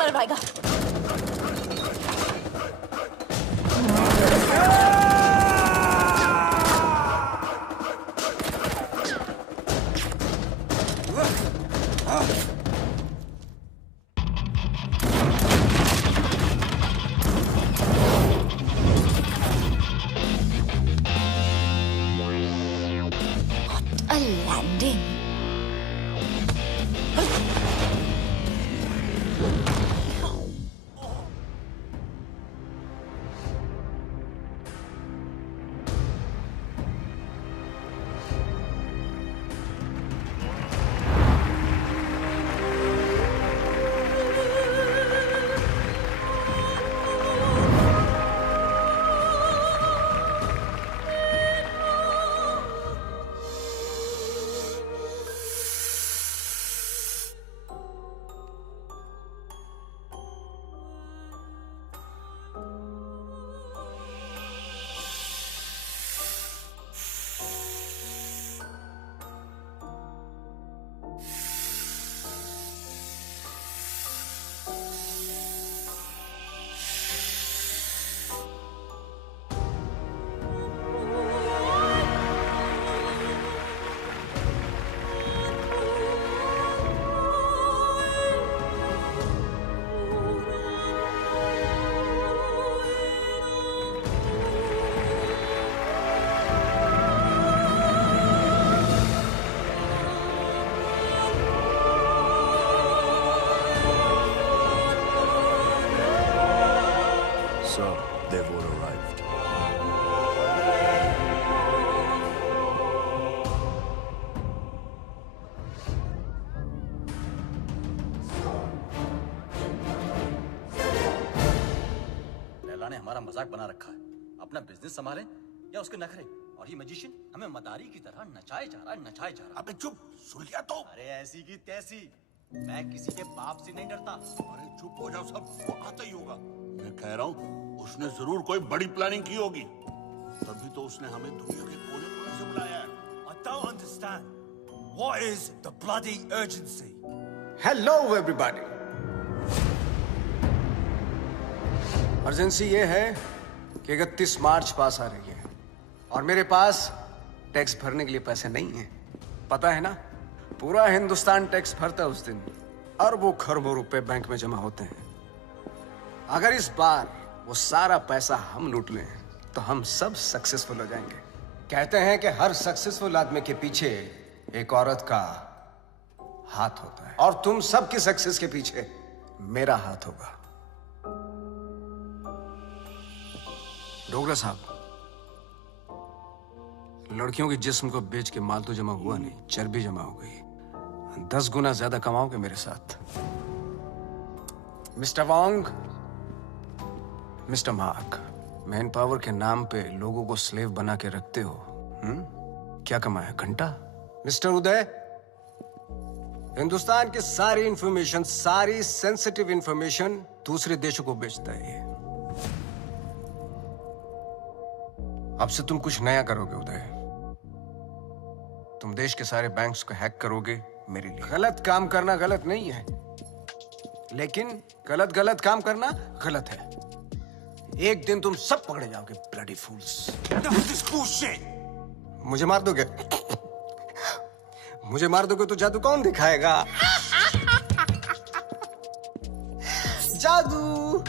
मर पाएगा। What a landing. Sir, they've all arrived. Laila ने हमारा मजाक बना रखा है। अपना बिजनेस संभाले या उसके नखरे। और ये मैजिशियन हमें मदारी की तरह नचाए जा रहा। अबे चुप, सुन लिया तो। अरे ऐसी की तैसी, मैं किसी के बाप से नहीं डरता। अरे चुप हो जाओ, सब वो आता ही होगा। मैं कह रहा हूँ उसने जरूर कोई बड़ी प्लानिंग की होगी, तभी तो उसने हमें दुनिया के कोने-कोने से बुलाया है। I don't understand. What is the bloody urgency? Hello everybody. Urgency ये है कि 31 मार्च पास आ रही है और मेरे पास टैक्स भरने के लिए पैसे नहीं हैं। पता है ना, पूरा हिंदुस्तान टैक्स भरता है उस दिन। अरबों खरबों रुपए बैंक में जमा होते हैं। अगर इस बार वो सारा पैसा हम लूट लें तो हम सब सक्सेसफुल हो जाएंगे। कहते हैं कि हर सक्सेसफुल आदमी के पीछे एक औरत का हाथ होता है और तुम सबकी सक्सेस के पीछे मेरा हाथ होगा। डोगरा साहब, लड़कियों के जिस्म को बेच के माल तो जमा हुआ नहीं, चर्बी जमा हो गई। 10 गुना ज्यादा कमाओगे मेरे साथ। मिस्टर वांग, मिस्टर मार्क, मैन पावर के नाम पे लोगों को स्लेव बना के रखते हो। क्या कमाया? घंटा। मिस्टर उदय, हिंदुस्तान की सारी इंफॉर्मेशन, सारी सेंसिटिव इंफॉर्मेशन दूसरे देशों को बेचता है ये। अब से तुम कुछ नया करोगे उदय। तुम देश के सारे बैंक्स को हैक करोगे मेरे लिए। गलत काम करना गलत नहीं है, लेकिन गलत काम करना गलत है। एक दिन तुम सब पकड़े जाओगे, ब्लडी फूल्स। मुझे मार दोगे? मुझे मार दोगे तो जादू कौन दिखाएगा? जादू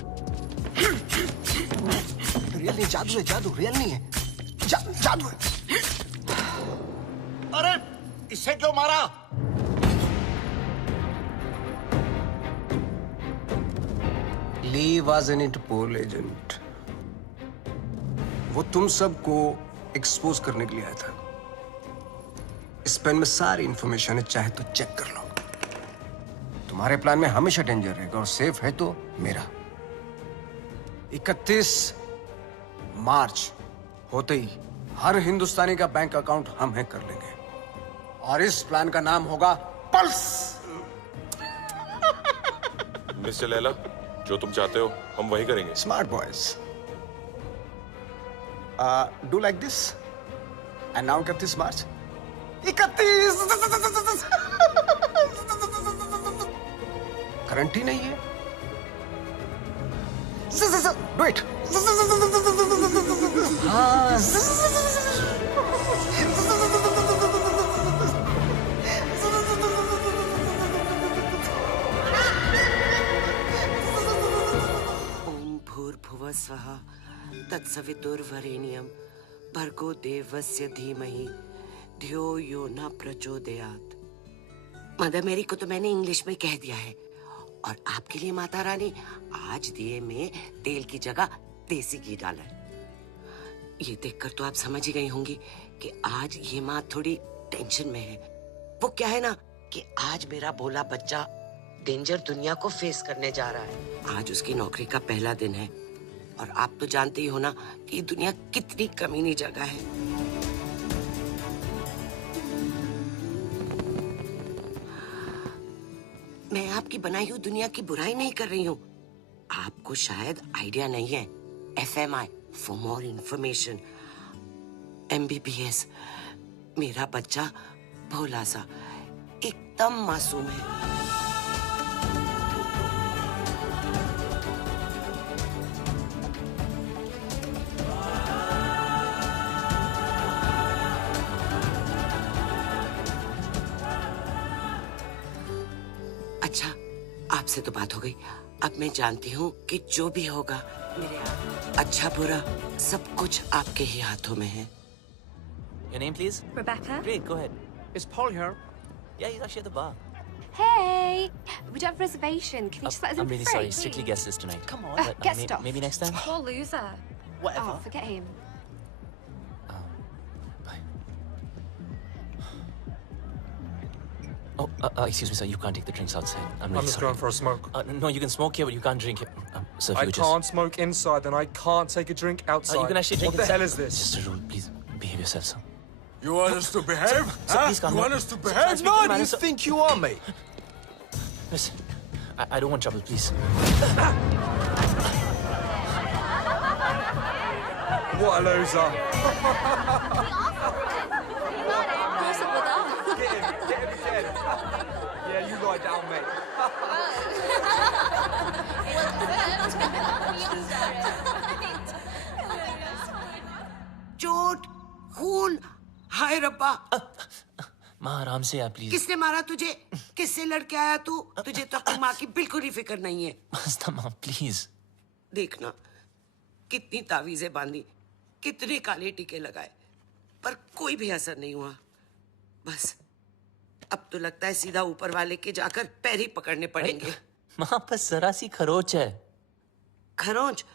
रियल नहीं, जादू है, जादू रियल नहीं है, जादू है। अरे इससे क्यों मारा? ली वॉज एन इंटरपोल एजेंट। वो तुम सबको एक्सपोज करने के लिए आया था। इस पेन में सारी इंफॉर्मेशन है, चाहे तो चेक कर लो। तुम्हारे प्लान में हमेशा डेंजर रहेगा और सेफ है तो मेरा। 31 मार्च होते ही हर हिंदुस्तानी का बैंक अकाउंट हम हैक कर लेंगे और इस प्लान का नाम होगा पल्स। मिस्टर लैला, जो तुम चाहते हो हम वही करेंगे। Smart boys, do like this and now 31 March. 31 guarantee नहीं है, Do it. हाँ. ओम भूर्भुवः स्वः तत्सवितुर्वरेण्यं भर्गो देवस्य धीमहि धियो यो न प्रचोदयात्। मदर मेरी को तो मैंने इंग्लिश में कह दिया है, और आपके लिए माता रानी आज दिए में तेल की जगह देसी घी डाला है। ये देखकर तो आप समझ ही गई होंगी कि आज ये माँ थोड़ी टेंशन में है। वो क्या है ना कि आज मेरा भोला बच्चा डेंजर दुनिया को फेस करने जा रहा है। आज उसकी नौकरी का पहला दिन है, और आप तो जानते ही हो ना कि ये दुनिया कितनी कमीनी जगह है। मैं आपकी बनाई हुई दुनिया की बुराई नहीं कर रही हूँ। आपको शायद आइडिया नहीं है। FMI for more information, MBBS। मेरा बच्चा भोला सा एकदम मासूम है। अच्छा, आपसे तो बात हो गई। अब मैं जानती हूँ कि जो भी होगा मेरे अच्छा बुरा सब कुछ आपके ही हाथों में है। Your name, please? Rebecca? Great, go ahead. Is Paul here? Yeah, he's actually at the bar. Hey! We don't have a reservation. Can you just let us in I'm really for free, sorry. Strictly please? guest list tonight. Come on. But, Get stuff. maybe next time? Poor loser. Whatever. Oh, forget him. Bye. Oh, excuse me, sir. You can't take the drinks outside. I'm really I'm just sorry. going for a smoke. No, you can smoke here, but you can't drink it. Sir, if I you would can't smoke inside, then I can't take a drink outside. You can actually drink What the inside. hell is this? Just a rule. Please behave yourself, sir. You want us to behave? Sir, please calm You down. want us to Sir, behave? speak to the No, man, you sir. think you are, mate? Listen, I don't want trouble, please. What a loser. What's up with that? Get him again. Yeah, you lie down, mate. चोट, खून, हाय रब्बा। माँ आराम से आप please. किसने मारा तुझे? किससे लड़के आया तू? तुझे तो अपनी माँ की बिल्कुल ही फिक्र नहीं है। मस्ता माँ प्लीज। देखना कितनी तावीजें बांधी, कितने काले टीके लगाए, पर कोई भी असर नहीं हुआ। बस अब तो लगता है सीधा ऊपर वाले के जाकर पैर ही पकड़ने पड़ेंगे। माँ बस जरा सी खरोच है। खरोंच?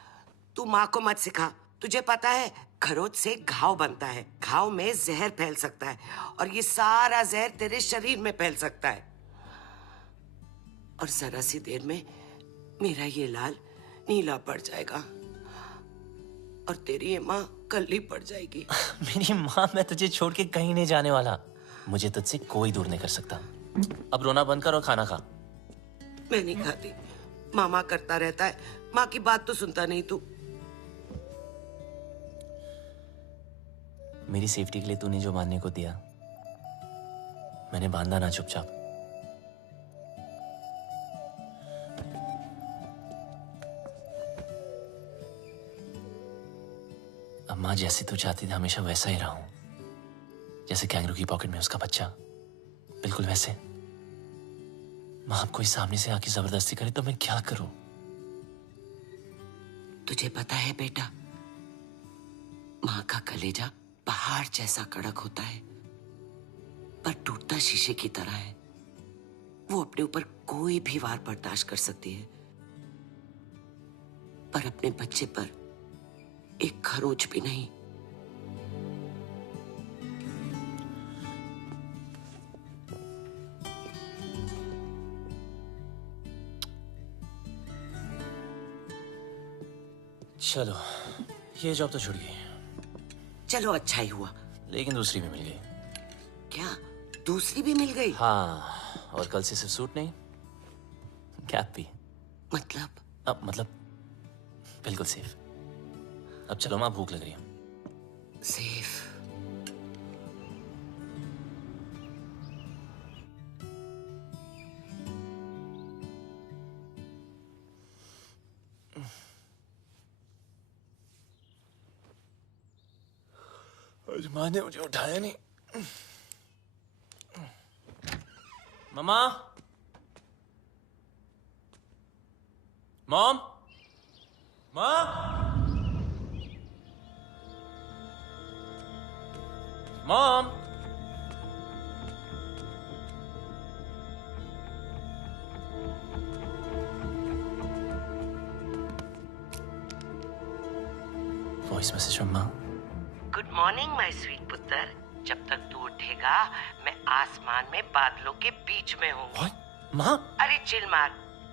तू माँ को मत सिखा। तुझे पता है खरोच से घाव बनता है, घाव में जहर फैल सकता है, और ये सारा जहर तेरे शरीर में फैल सकता है, और जरा सी देर में मेरा ये लाल नीला पड़ जाएगा, और तेरी ये माँ कल्ली पड़ जाएगी। मेरी माँ, मैं तुझे छोड़ के कहीं नहीं जाने वाला। मुझे तुझसे कोई दूर नहीं कर सकता। अब रोना बंद कर और खाना खा। मैं नहीं खाती। मामा करता रहता है, माँ की बात तो सुनता नहीं तू। मेरी सेफ्टी के लिए तूने जो बांधने को दिया, मैंने बांधा ना चुपचाप। अब माँ जैसे तू चाहती थी हमेशा वैसा ही रहा हूं, जैसे कैंगरू की पॉकेट में उसका बच्चा, बिल्कुल वैसे। माँ अब कोई सामने से आके जबरदस्ती करे तो मैं क्या करूं? तुझे पता है बेटा, माँ का कलेजा पहाड़ जैसा कड़क होता है, पर टूटता शीशे की तरह है। वो अपने ऊपर कोई भी वार बर्दाश्त कर सकती है, पर अपने बच्चे पर एक खरोच भी नहीं। चलो, ये जॉब तो छूट गई, चलो अच्छा ही हुआ। लेकिन दूसरी भी मिल गई। क्या दूसरी भी मिल गई? हाँ, और कल से सिर्फ सूट नहीं, कैप भी। मतलब? अब मतलब बिल्कुल सेफ। अब चलो माँ, भूख लग रही है। सेफ? आज माँ ने मुझे उठाया नहीं। मम्मा, मॉम, माँ, मॉम। वॉइस मैसेज फ्रॉम माँ। गुड मॉर्निंग माय स्वीट पुत्र। जब तक तू उठेगा मैं आसमान में बादलों के बीच में हूँ। माँ? अरे चिल मार,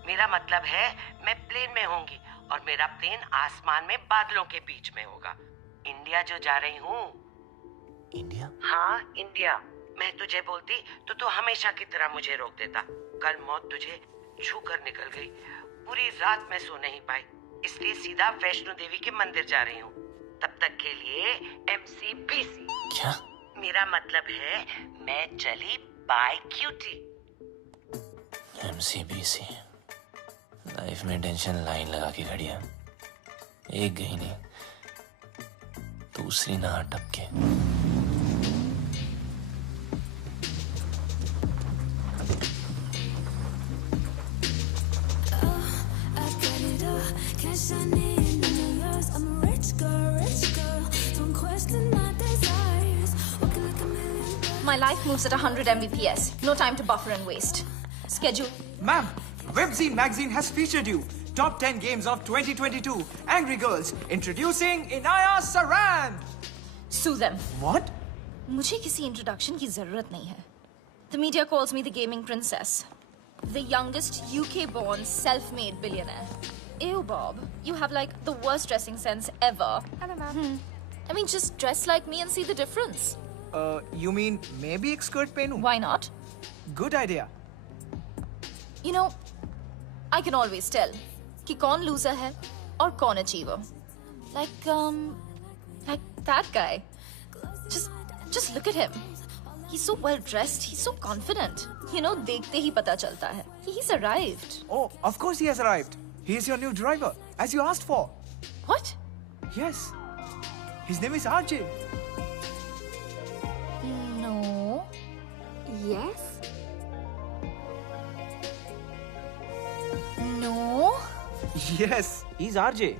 मेरा मतलब है मैं प्लेन में होंगी और मेरा प्लेन आसमान में बादलों के बीच में होगा। इंडिया जो जा रही हूँ। इंडिया? हाँ इंडिया। मैं तुझे बोलती तो तू हमेशा की तरह मुझे रोक देता। कल मौत तुझे छू कर निकल गई। पूरी रात मैं सो नहीं पाई, इसलिए सीधा वैष्णो देवी के मंदिर जा रही हूँ। तब तक के लिए MCBC। क्या? मेरा मतलब है मैं चली बाय क्यूटी। MCBC। लाइफ में टेंशन लाइन लगा के खड़ी है। एक गई नहीं, दूसरी ना टपके। My life moves at 100 Mbps. No time to buffer and waste. Schedule. Ma'am, Webzine magazine has featured you. Top 10 games of 2022. Angry Girls. Introducing Inaya Saran. Sue them. What? मुझे किसी introduction की जरूरत नहीं है. The media calls me the gaming princess. The youngest UK-born self-made billionaire. Ew, Bob. You have like the worst dressing sense ever. Hello, ma'am. I mean, just dress like me and see the difference. You mean maybe एक skirt पहनूं? Why not? Good idea. You know, I can always tell कि कौन loser है और कौन achiever. Like that guy. Just look at him. He's so well dressed. He's so confident. You know, देखते ही पता चलता है. He's arrived. Oh, of course he has arrived. He is your new driver, as you asked for. What? Yes. His name is RJ. No. Yes? No. Yes, he's RJ.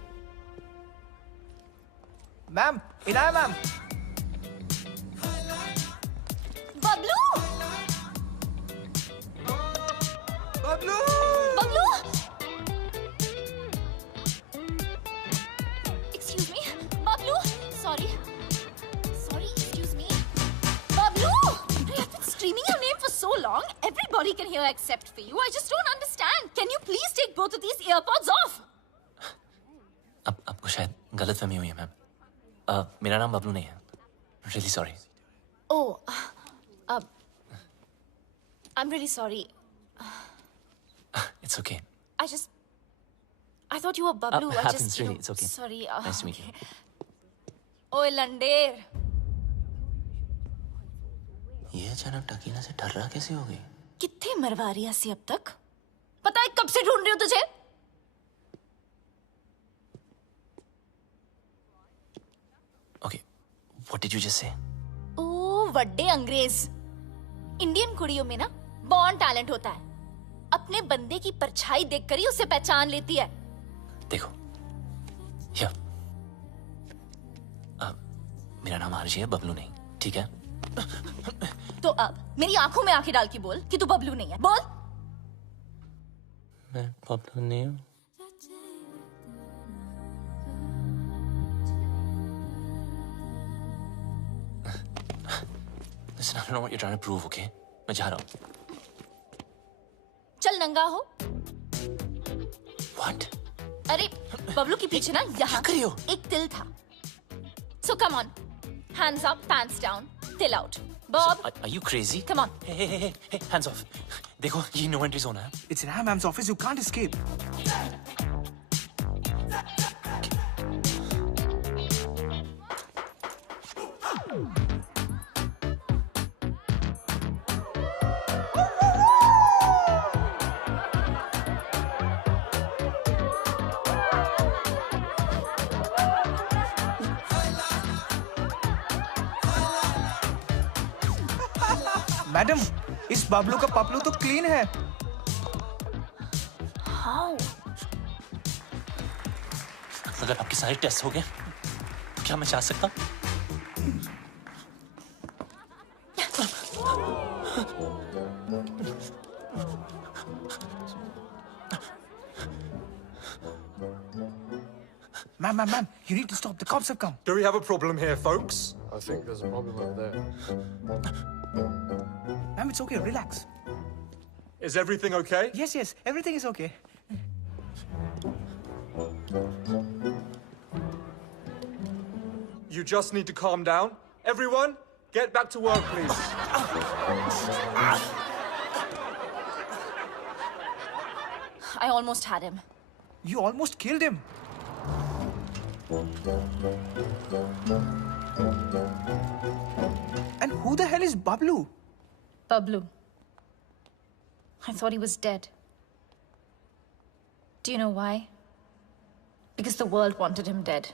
Ma'am, Inaya ma'am. Bablu! Bablu! Bablu! Excuse me. Bablu! Sorry. Excuse me. Bablu! I've been screaming your name for so long. Everybody can hear except for you. I just don't understand. Can you please take both of these earpods off? अब आपको शायद गलतफहमी हुई है ma'am. मेरा नाम बबलू नहीं है। Really sorry. Oh, I'm really sorry. It's okay. I thought you were Bablu. Happens really. It's okay. Sorry. Nice to meet you. ओए लंडेर, ये अचानक टकीना से ठर्रा कैसे हो गई? कितने मरवा रही है अब तक? पता है कब से ढूंढ रही हूँ तुझे? Okay, what did you just say? ओ वड्डे अंग्रेज। इंडियन कुड़ियों में ना बॉर्न टैलेंट होता है। अपने बंदे की परछाई देखकर ही उसे पहचान लेती है। देखो, मेरा नाम आरजी है, बबलू नहीं, ठीक है? तो अब मेरी आंखों में आंखें डाल के बोल कि तू बबलू नहीं है। बोल। मैं बबलू नहीं हूँ। Listen, I don't know what you're trying to prove, okay? मैं जा रहा हूँ। चल नंगा हो। What? अरे बबलू के पीछे ना यहाँ कर रही हो? एक तिल था। So come on, hands up, pants down, till out. Bob, Are you crazy? come on. Hey, hands off. देखो, ये no entry zone है। It's Inaya ma'am's office. You can't escape. Madam, इस बबलू का पपलू तो क्लीन है। How? अगर आपके सारे टेस्ट हो गए, क्या मैं जा सकता हूँ? Ma'am, you need to stop. The cops have come. Do we have a problem here, folks? I think there's a problem over there. Ma'am, it's okay. Relax. Is everything okay? Yes, everything is okay. You just need to calm down. Everyone, get back to work, please. I almost had him. You almost killed him. And who the hell is Bablu? Bablu. I thought he was dead. Do you know why? Because the world wanted him dead.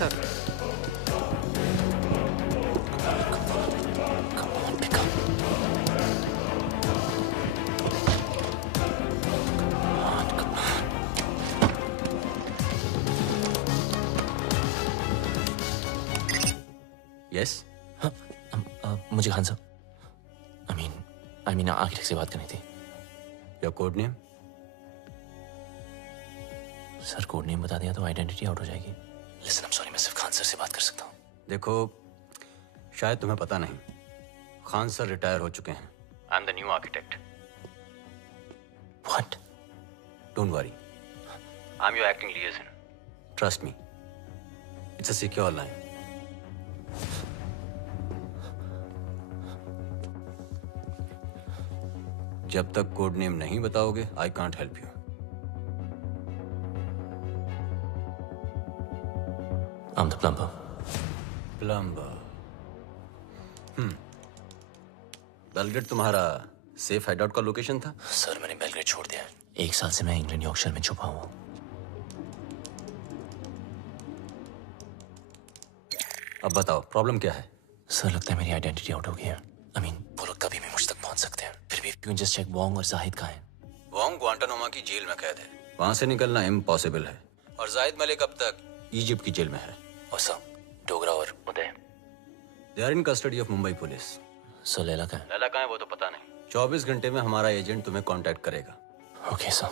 Sir. Come on, pick up. Come on. Yes? हाँ, मुझे खान साहब I mean architect से बात करनी थी। Your code name? Sir code name बता दिया तो आइडेंटिटी आउट हो जाएगी। Listen, I'm sorry, मैं सिर्फ खान सर से बात कर सकता हूँ। देखो, शायद तुम्हें पता नहीं, खान सर रिटायर हो चुके हैं। I am the new architect. What? Don't worry. I'm your acting liaison. Trust me. It's a secure line. जब तक कोड नेम नहीं बताओगे, I can't help you. I'm the plumber. Plumber. Belgrade तुम्हारा safe hideout का location था? Sir मैंने Belgrade छोड़ दिया है। 1 साल से मैं इंग्लैंड यॉर्कशायर में छुपा हुआ हूँ। अब बताओ प्रॉब्लम क्या है? सर लगता है मेरी आइडेंटिटी आउट हो गई है। I mean, वो लोग कभी भी मुझ तक पहुंच सकते हैं। फिर भी you can just check Wong और जाहिद कहाँ हैं? वोंग ग्वांटानामो की जेल में कैद है। वहां से निकलना इम्पॉसिबल है। और जाहिद मलिक अब तक इजिप्ट की जेल में है। और सर डोगरा और Uday? They are in custody of Mumbai police. Sir Laila कहाँ है? लैला कहाँ है वो तो पता नहीं। 24 घंटे में हमारा एजेंट तुम्हें कांटेक्ट करेगा। Okay sir.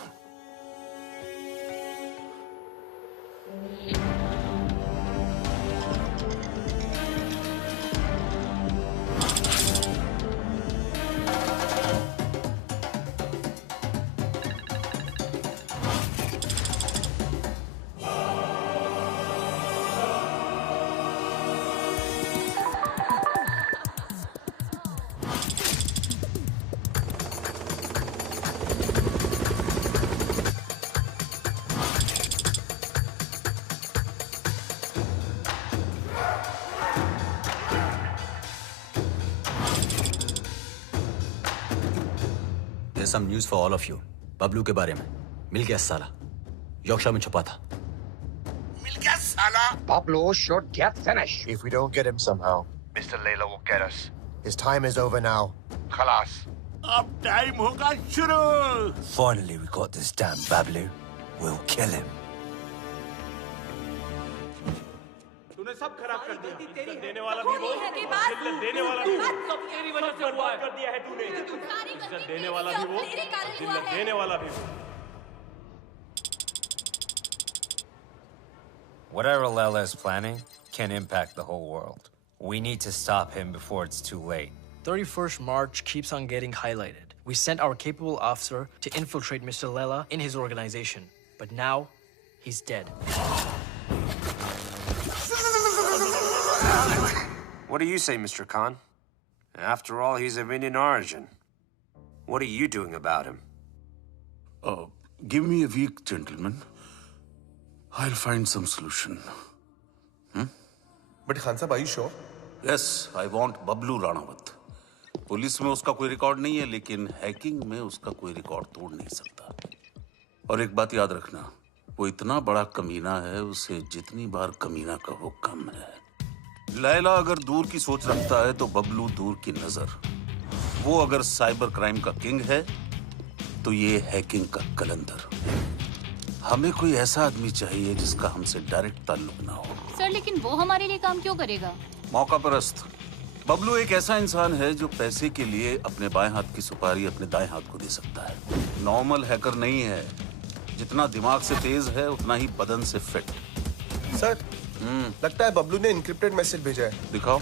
There's some news for all of you. Bablu के बारे में मिल गया साला, यॉर्कशायर में छुपा था। मिल गया साला। Pablo should get finished. If we don't get him somehow, Mr. Layla will get us. His time is over now. Khalas. अब टाइम होगा शुरू। Finally, we got this damn Bablu. We'll kill him. तूने सब खराब कर दिया। इज्जत देने वाला भी वो, जिल्लत देने वाला भी वो। सब तेरी वजह से बर्बाद कर दिया है तूने। इज्जत देने वाला भी वो, जिल्लत देने वाला भी वो। Whatever Layla is planning can impact the whole world. We need to stop him before it's too late. 31st March keeps on getting highlighted. We sent our capable officer to infiltrate Mr. Layla in his organization. But now, he's dead. What do you say, Mr. Khan? After all, he's of Indian origin. What are you doing about him? Give me a week, gentlemen. I'll find some solution. But Khan Sahib, are you sure? Yes, I want Bablu Ranawat. Police में उसका कोई record नहीं है, लेकिन hacking में उसका कोई record तोड़ नहीं सकता। और एक बात याद रखना, वो इतना बड़ा कमीना है, उसे जितनी बार कमीना कहो कम है। लैला अगर दूर की सोच रखता है तो बबलू दूर की नजर। वो अगर साइबर क्राइम का किंग है तो ये हैकिंग का कलंदर। हमें कोई ऐसा आदमी चाहिए जिसका हमसे डायरेक्ट ताल्लुक ना हो। सर, लेकिन वो हमारे लिए काम क्यों करेगा? मौका परस्त। बबलू एक ऐसा इंसान है जो पैसे के लिए अपने बाएं हाथ की सुपारी अपने दाएं हाथ को दे सकता है। नॉर्मल हैकर नहीं है। जितना दिमाग से तेज है उतना ही बदन से फिट। सर, लगता है बबलू ने इनक्रिप्टेड मैसेज भेजा है। दिखाओ।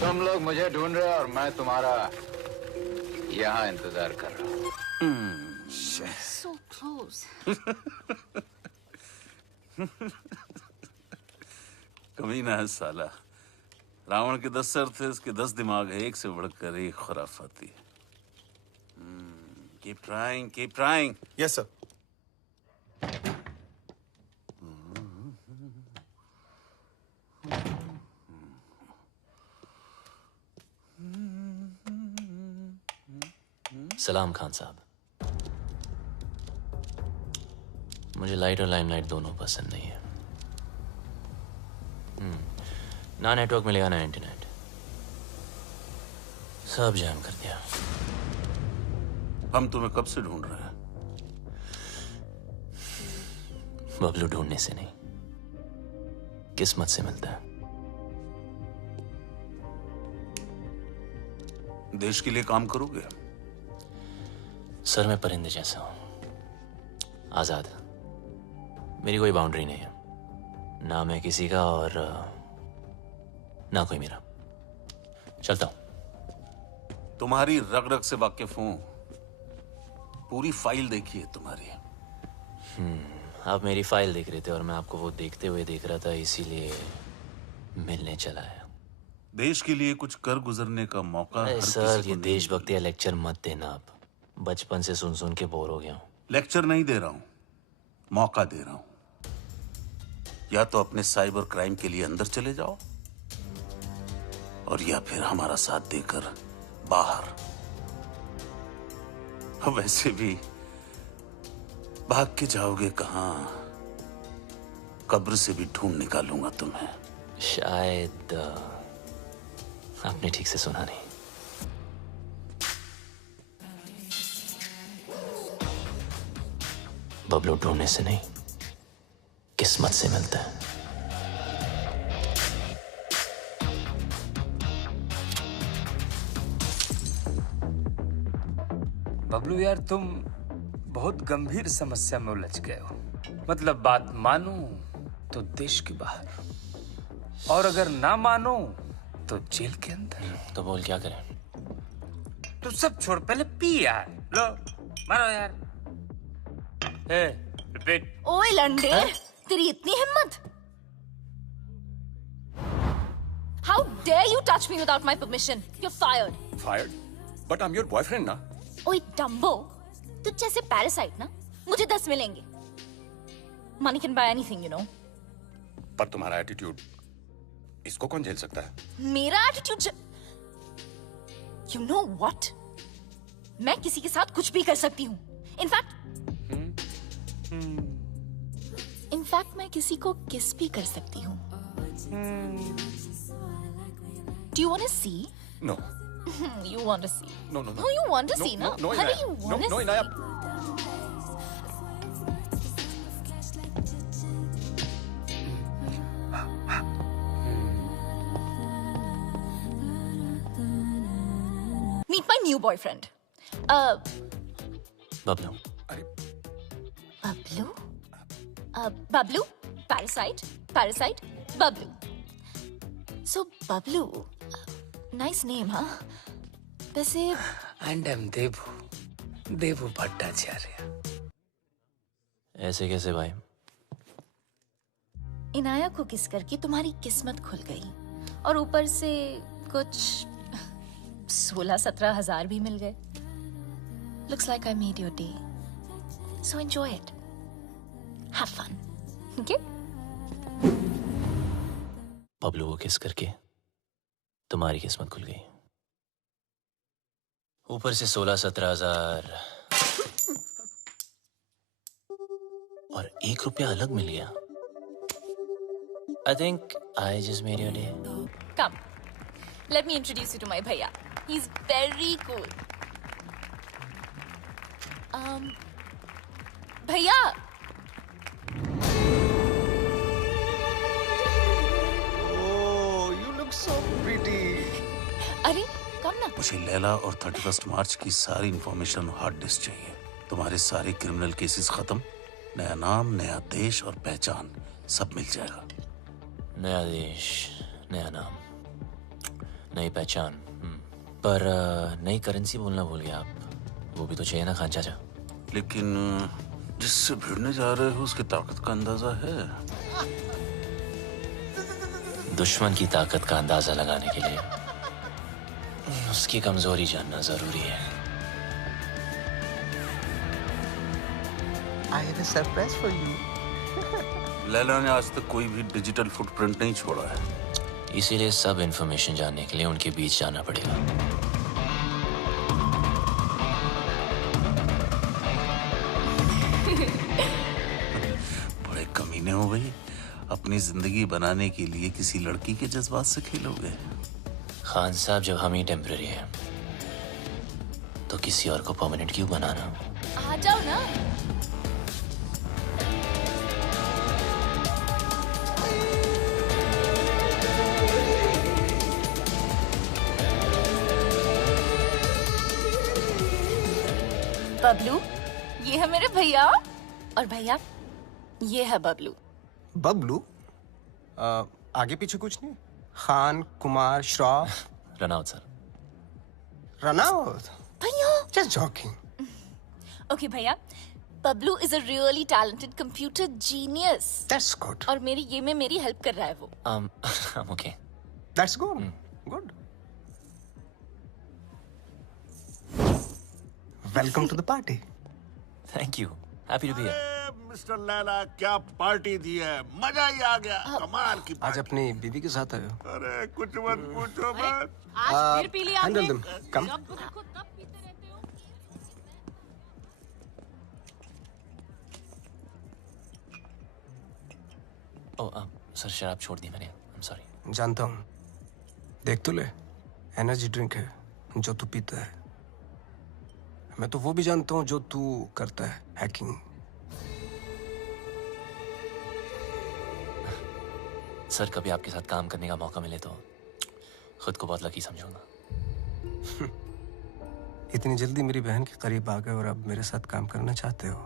तुम लोग मुझे ढूंढ रहे हो और मैं तुम्हारा यहाँ इंतजार कर रहा हूँ। So close. कमीना है साला। रावण के 10 सर थे, उसके 10 दिमाग है, एक से बढ़कर एक खुराफाती। Keep trying, keep trying. Yes, sir. सलाम खान साहब। मुझे लाइट और लाइमलाइट दोनों पसंद नहीं है। ना नेटवर्क मिलेगा ना इंटरनेट, सब जैम कर दिया। हम तुम्हें कब से ढूंढ रहे हैं? बबलू ढूंढने से नहीं, किस्मत से मिलता है। देश के लिए काम करोगे? सर, मैं परिंदे जैसा हूं, आजाद। मेरी कोई बाउंड्री नहीं है, ना मैं किसी का और ना कोई मेरा। चलता हूं। तुम्हारी रग रग से वाकिफ हूं, पूरी फाइल देखी है तुम्हारी। आप मेरी फाइल देख रहे थे और मैं आपको वो देखते हुए देख रहा था, इसीलिए मिलने चला आया। देश के लिए कुछ कर गुजरने का मौका हर सर, किसी को ये नहीं देशभक्ति या लेक्चर मत देना। आप बचपन से सुन सुन के बोर हो गया हूं। लेक्चर नहीं दे रहा हूं, मौका दे रहा हूं। या तो अपने साइबर क्राइम के लिए अंदर चले जाओ, और या फिर हमारा साथ देकर बाहर। वैसे भी भाग के जाओगे कहां? कब्र से भी ढूंढ निकालूंगा तुम्हें। शायद आपने ठीक से सुना नहीं। बबलू ढूंढने से नहीं, किस्मत से मिलता है। बबलू यार, तुम बहुत गंभीर समस्या में उलझ गए हो। मतलब बात मानो तो देश के बाहर और अगर ना मानो तो जेल के अंदर। तो बोल क्या करें? तू सब छोड़, पहले पी यार। लो मारो यार। रिपीट। ओए लंडे, तेरी इतनी हिम्मत? How dare you touch me without my permission? You're fired. Fired? But I'm your boyfriend ना? ओए डम्बो, तुझ जैसे पैरासाइट ना मुझे 10 मिलेंगे। Money can buy anything, you know. पर तुम्हारा एटीट्यूड, इसको कौन झेल सकता है? मेरा एटीट्यूड? You know what? मैं किसी के साथ कुछ भी कर सकती हूँ। इनफैक्ट मैं किसी को किस भी कर सकती हूँ। Do you want to see? No. You want to see? No, no, no. No, you want to see, no? no? Honey, you want to no, see? Inaya. Meet my new boyfriend. Bablu. Bablu? Bablu? Parasite? Parasite? Bablu. So, Bablu. Nice name, huh? वैसे And I'm देवू भट्टाचार्य। ऐसे कैसे भाई? इनाया को किस करके तुम्हारी किस्मत खुल गई और ऊपर से कुछ 16-17 हजार भी मिल गए। Looks like I made your day. So enjoy it. Have fun. Okay? Bablu को किस करके तुम्हारी किस्मत खुल गई, ऊपर से 16-17 हजार और 1 रुपया अलग मिल गया। I think I just made your day. Come. Let me introduce you to my bhaiya. He's very cool. Bhaiya. Oh, you look so pretty. अरे कम ना। मुझे लैला और 31 मार्च की सारी इंफॉर्मेशन हार्ड डिस्क चाहिए। तुम्हारे सारे क्रिमिनल केसेस खत्म, नया नाम, नया देश और पहचान सब मिल जाएगा। नया देश, नया नाम, नई पहचान, पर नई करेंसी बोलना भूल गया आप। वो भी तो चाहिए ना खान चाचा। लेकिन जिससे भिड़ने जा रहे हो उसकी ताकत का अंदाजा है? दुश्मन की ताकत का अंदाजा लगाने के लिए उसकी कमजोरी जानना जरूरी है। I have a surprise for you. Laila ने आज तक कोई भी डिजिटल फुटप्रिंट नहीं छोड़ा है, इसीलिए सब इंफॉर्मेशन जानने के लिए उनके बीच जाना पड़ेगा। बड़े कमीने हो भाई, अपनी जिंदगी बनाने के लिए किसी लड़की के जज्बात से खेलोगे? खान साहब, जब हम ही टेम्पररी है तो किसी और को परमानेंट क्यों बनाना? आ जाओ ना। बबलू, ये है मेरे भैया, और भैया ये है बबलू। बबलू? आगे पीछे कुछ नहीं? Khan, Kumar, Shroff? Run out sir. Run out? भैया Just joking. ओके भैया, Bablu is a really talented computer genius. That's good. और मेरी ये में मेरी हेल्प कर रहा है वो। I'm okay. That's good. Good. Welcome to the party. Thank you. Happy to be here. Mister Laila, क्या पार्टी दी है, मजा ही आ गया। कमाल की आज अपनी बीवी के साथ आए हो? अरे कुछ मत पूछो मत। आज फिर पी लिया आपने। Handle them. Come. जब देखो तब पीते रहते हो। सर शराब छोड़ दी मैंने। I'm sorry. जानता हूँ। देख तो ले, एनर्जी ड्रिंक है जो तू पीता है। मैं तो वो भी जानता हूँ जो तू करता है, हैकिंग। सर, कभी आपके साथ काम करने का मौका मिले तो खुद को बहुत लकी समझूंगा। इतनी जल्दी मेरी बहन के करीब आ गए और अब मेरे साथ काम करना चाहते हो?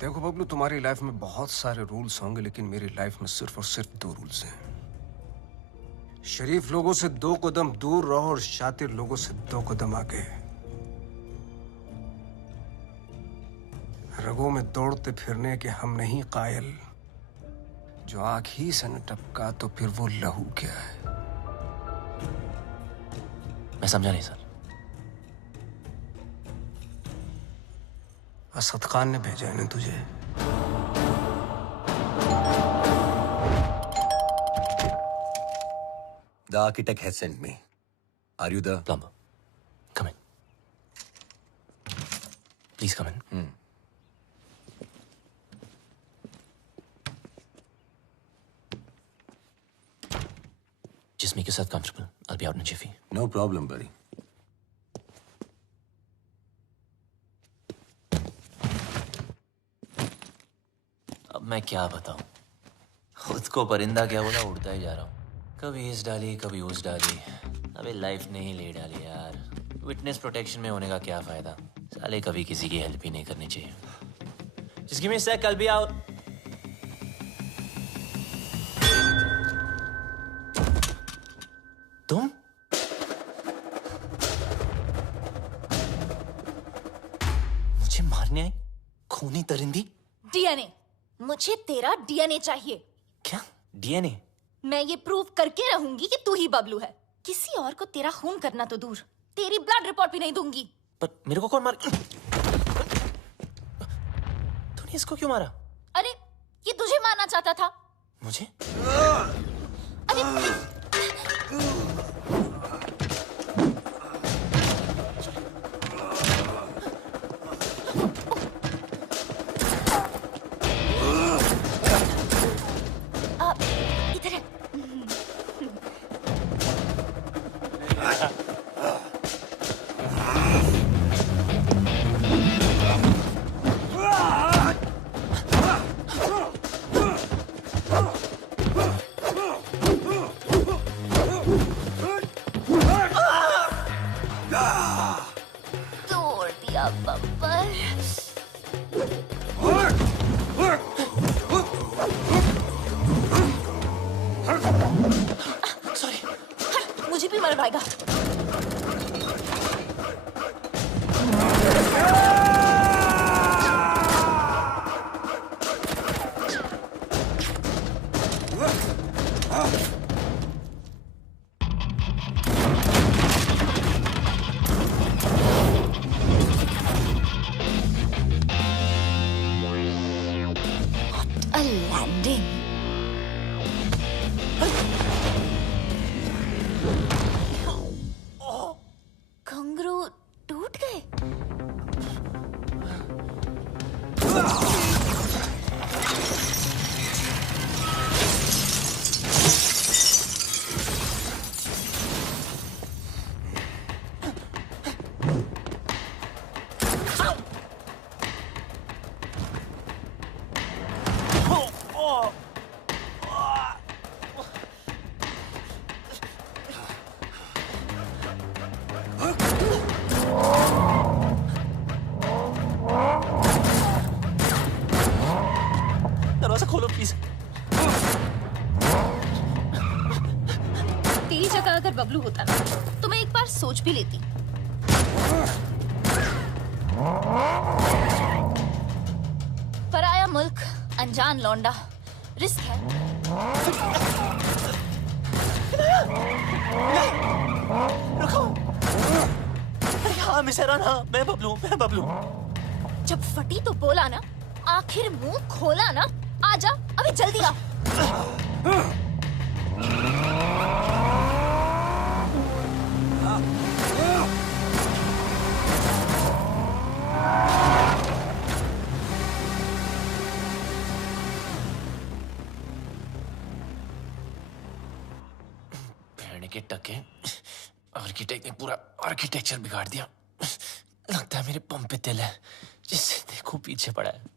देखो बबलू, तुम्हारी लाइफ में बहुत सारे रूल्स होंगे, लेकिन मेरी लाइफ में सिर्फ और सिर्फ 2 रूल्स हैं। शरीफ लोगों से 2 कदम दूर रहो और शातिर लोगों से 2 कदम आगे। रगों में दौड़ते फिरने के हम नहीं कायल। जो आंख ही से न टपका तो फिर वो लहू क्या है? मैं समझा नहीं सर। असद खान ने भेजा है ना तुझे? The architect has sent me. Are you the plumber? Come in. Please come in. Just make yourself comfortable. I'll be out in a jiffy. No problem, buddy. अब मैं क्या बताऊं? खुद को परिंदा क्या बोला, उड़ता ही जा रहा हूं। कभी इस डाली कभी उस डाली। अबे लाइफ ने ही ले डाली यार। विटनेस प्रोटेक्शन में होने का क्या फायदा? साले कभी किसी की हेल्प ही नहीं करनी चाहिए। Just give me a sec, I'll be out. तुम? मुझे मारने आई? खूनी दरिंदी? डीएनए। मुझे तेरा डीएनए चाहिए। क्या? डीएनए? मैं ये प्रूव करके रहूंगी कि तू ही बबलू है। किसी और को तेरा खून करना तो दूर, तेरी ब्लड रिपोर्ट भी नहीं दूंगी। पर मेरे को कौन मार? तूने इसको क्यों मारा? अरे ये तुझे मारना चाहता था। मुझे? अरे इधर है। तोड़ दिया बब्बर। सॉरी। मुझे भी मरवाएगा। A landing. कंगरू टूट गए। दरवाजा खोलो प्लीज। तेरी जगह अगर बबलू होता ना तो मैं एक बार सोच भी लेती। पराया मुल्क, अनजान लौंडा, रिस्क है। रुको। अरे हाँ मिसेरान, हाँ मैं बबलू। जब फटी तो बोला ना, आखिर मुंह खोला ना। आजा अभी जल्दी आ। भेड़ने के टके, आर्किटेक्ट ने पूरा आर्किटेक्चर बिगाड़ दिया। लगता है मेरे पंप पे तिल है, जिससे देखो पीछे पड़ा है।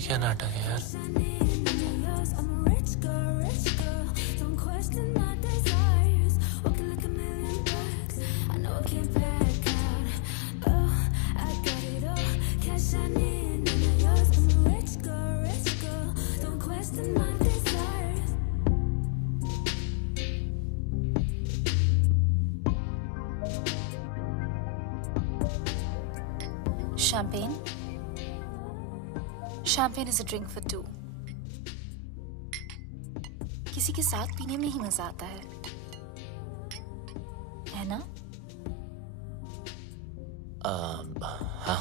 ये क्या नाटक है यार? Champagne? Champagne is a drink for two. किसी के साथ पीने में ही मजा आता है ना? हाँ।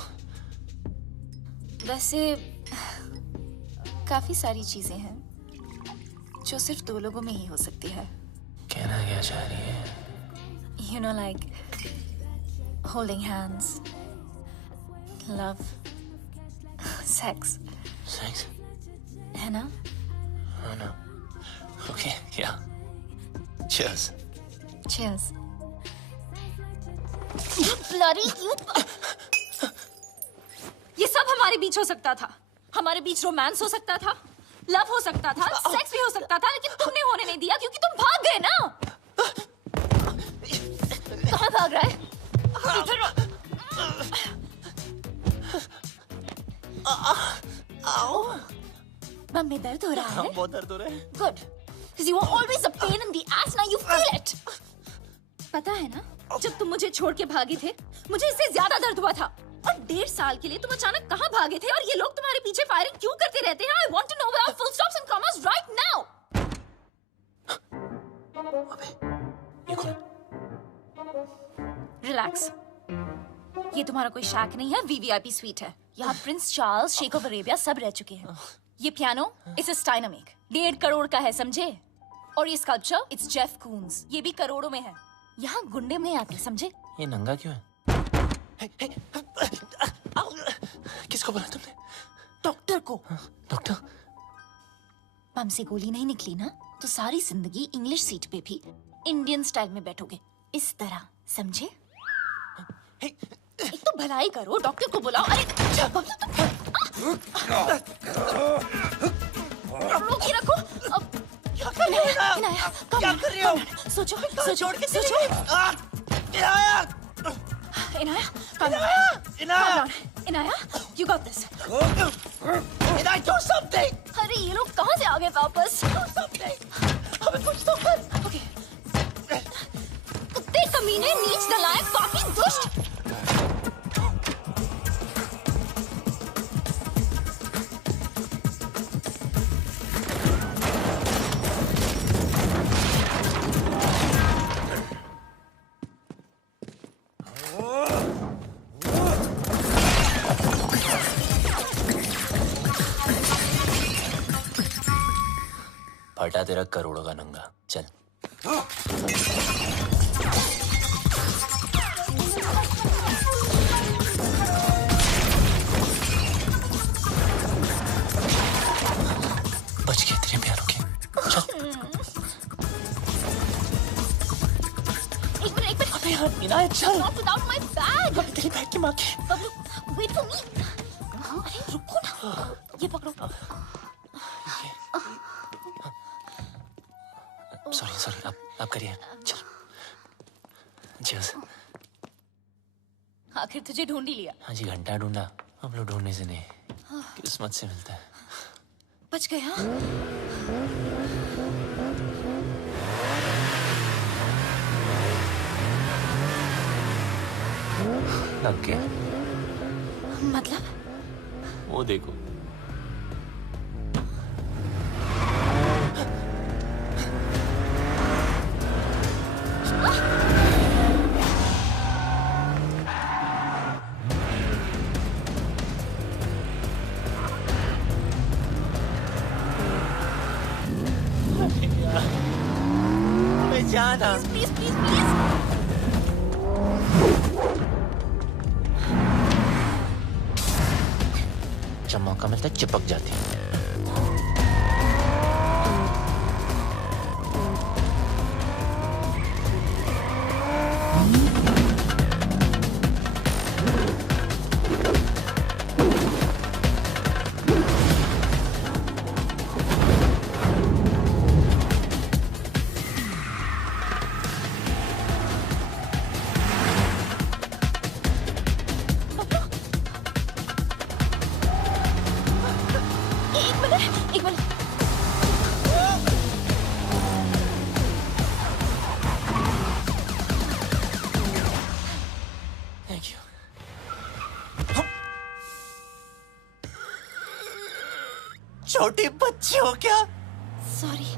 वैसे काफी सारी चीजें हैं जो सिर्फ दो लोगों में ही हो सकती है. कहना क्या चाह रही है? You know, like holding hands, love, sex. Sex? है ना? Oh no. Okay, yeah. Cheers. Cheers. You bloody you. ये सब हमारे बीच हो सकता था. हमारे बीच रोमांस हो सकता था, लव हो सकता था, सेक्स भी हो सकता था, लेकिन तुमने होने नहीं दिया क्योंकि तुम भाग गए ना. कहाँ भाग रहा है? इधर. आओ. बम में दर्द हो रहा है? बहुत दर्द हो रहा है. Good. Because you were always a pain in the ass. Now you feel it. पता है ना? जब तुम मुझे छोड़ के भागे थे, मुझे इससे ज्यादा दर्द हुआ था. और 1.5 साल के लिए तुम अचानक कहाँ भागे थे और ये लोग तुम्हारे पीछे फायरिंग क्यों करते रहते हैं? I want to know where full stops and commas right now. ये कौन? Relax. ये तुम्हारा कोई शाक नहीं है, VVIP स्वीट है. यहाँ Prince Charles, sheikh of Arabia सब रह चुके हैं. ये पियानो, इसे स्टाइनमेक 1.5 करोड़ का है, समझे? और ये स्कल्पचर, इट्स जेफ कून्स, ये भी करोड़ों में है. यहाँ गुंडे में आते, समझे? ये नंगा क्यों है? किसको बोला तुमने? डॉक्टर को. डॉक्टर? बम से गोली नहीं निकली ना, तो सारी जिंदगी इंग्लिश सीट पे भी इंडियन स्टाइल में बैठोगे, इस तरह, समझे? एक तो भलाई करो, डॉक्टर को बुलाओ. अरे रोकी रखो. क्या कर रही हो? क्या कर रही हो? सोचो, सोचो, सोचो. Inaya, Inaya, you got this. Inaya, do something. अरे ये लोग कहाँ से आ गए वापस? Do something. हमें कुछ तो कर. Okay. कुत्ते कमीने, नीच नलायक, पापी, दुष्ट. फटा तेरा करोड़ों का नंगा. चल. बच गए तेरे प्यारों के. चल. एक मिनट. अबे यार, इनायत चल. Not without my bag. अबे तेरी बैग की माँ की. Bablu, wait for me. अरे रुको ना. ये पकड़ो. सॉरी, आप करिए. चल. Cheers. आखिर तुझे ढूंढ ही लिया. हाँ जी, घंटा ढूंढा. हम लोग ढूंढने से नहीं, किस्मत से मिलता है. बच गया. लग गया. मतलब? वो देखो. जाना. Please, please, please. जब मौका मिलता है चिपक जाती है. छोटी बच्ची हो क्या? सॉरी।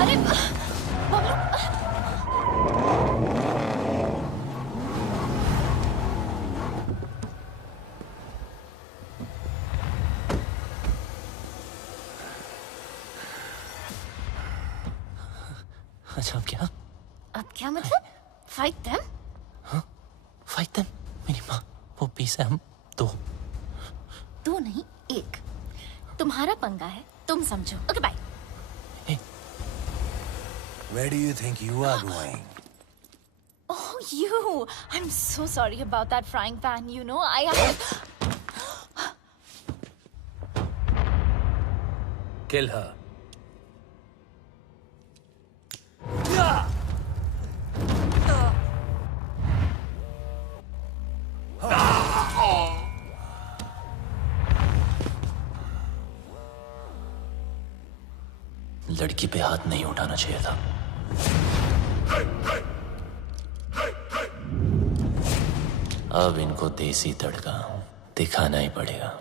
अरे बबलू, अच्छा अब क्या? अब क्या मतलब? Fight them? हाँ? Fight them? मेरी माँ, वो 20 है, हम 2। 2 नहीं, 1। तुम्हारा पंगा है, तुम समझो। Okay bye. Where do you think you are going? Oh, you! I'm so sorry about that frying pan. You know, I Kill her. लड़की पे हाथ नहीं उठाना चाहिए था। अब इनको देसी तड़का दिखाना ही पड़ेगा।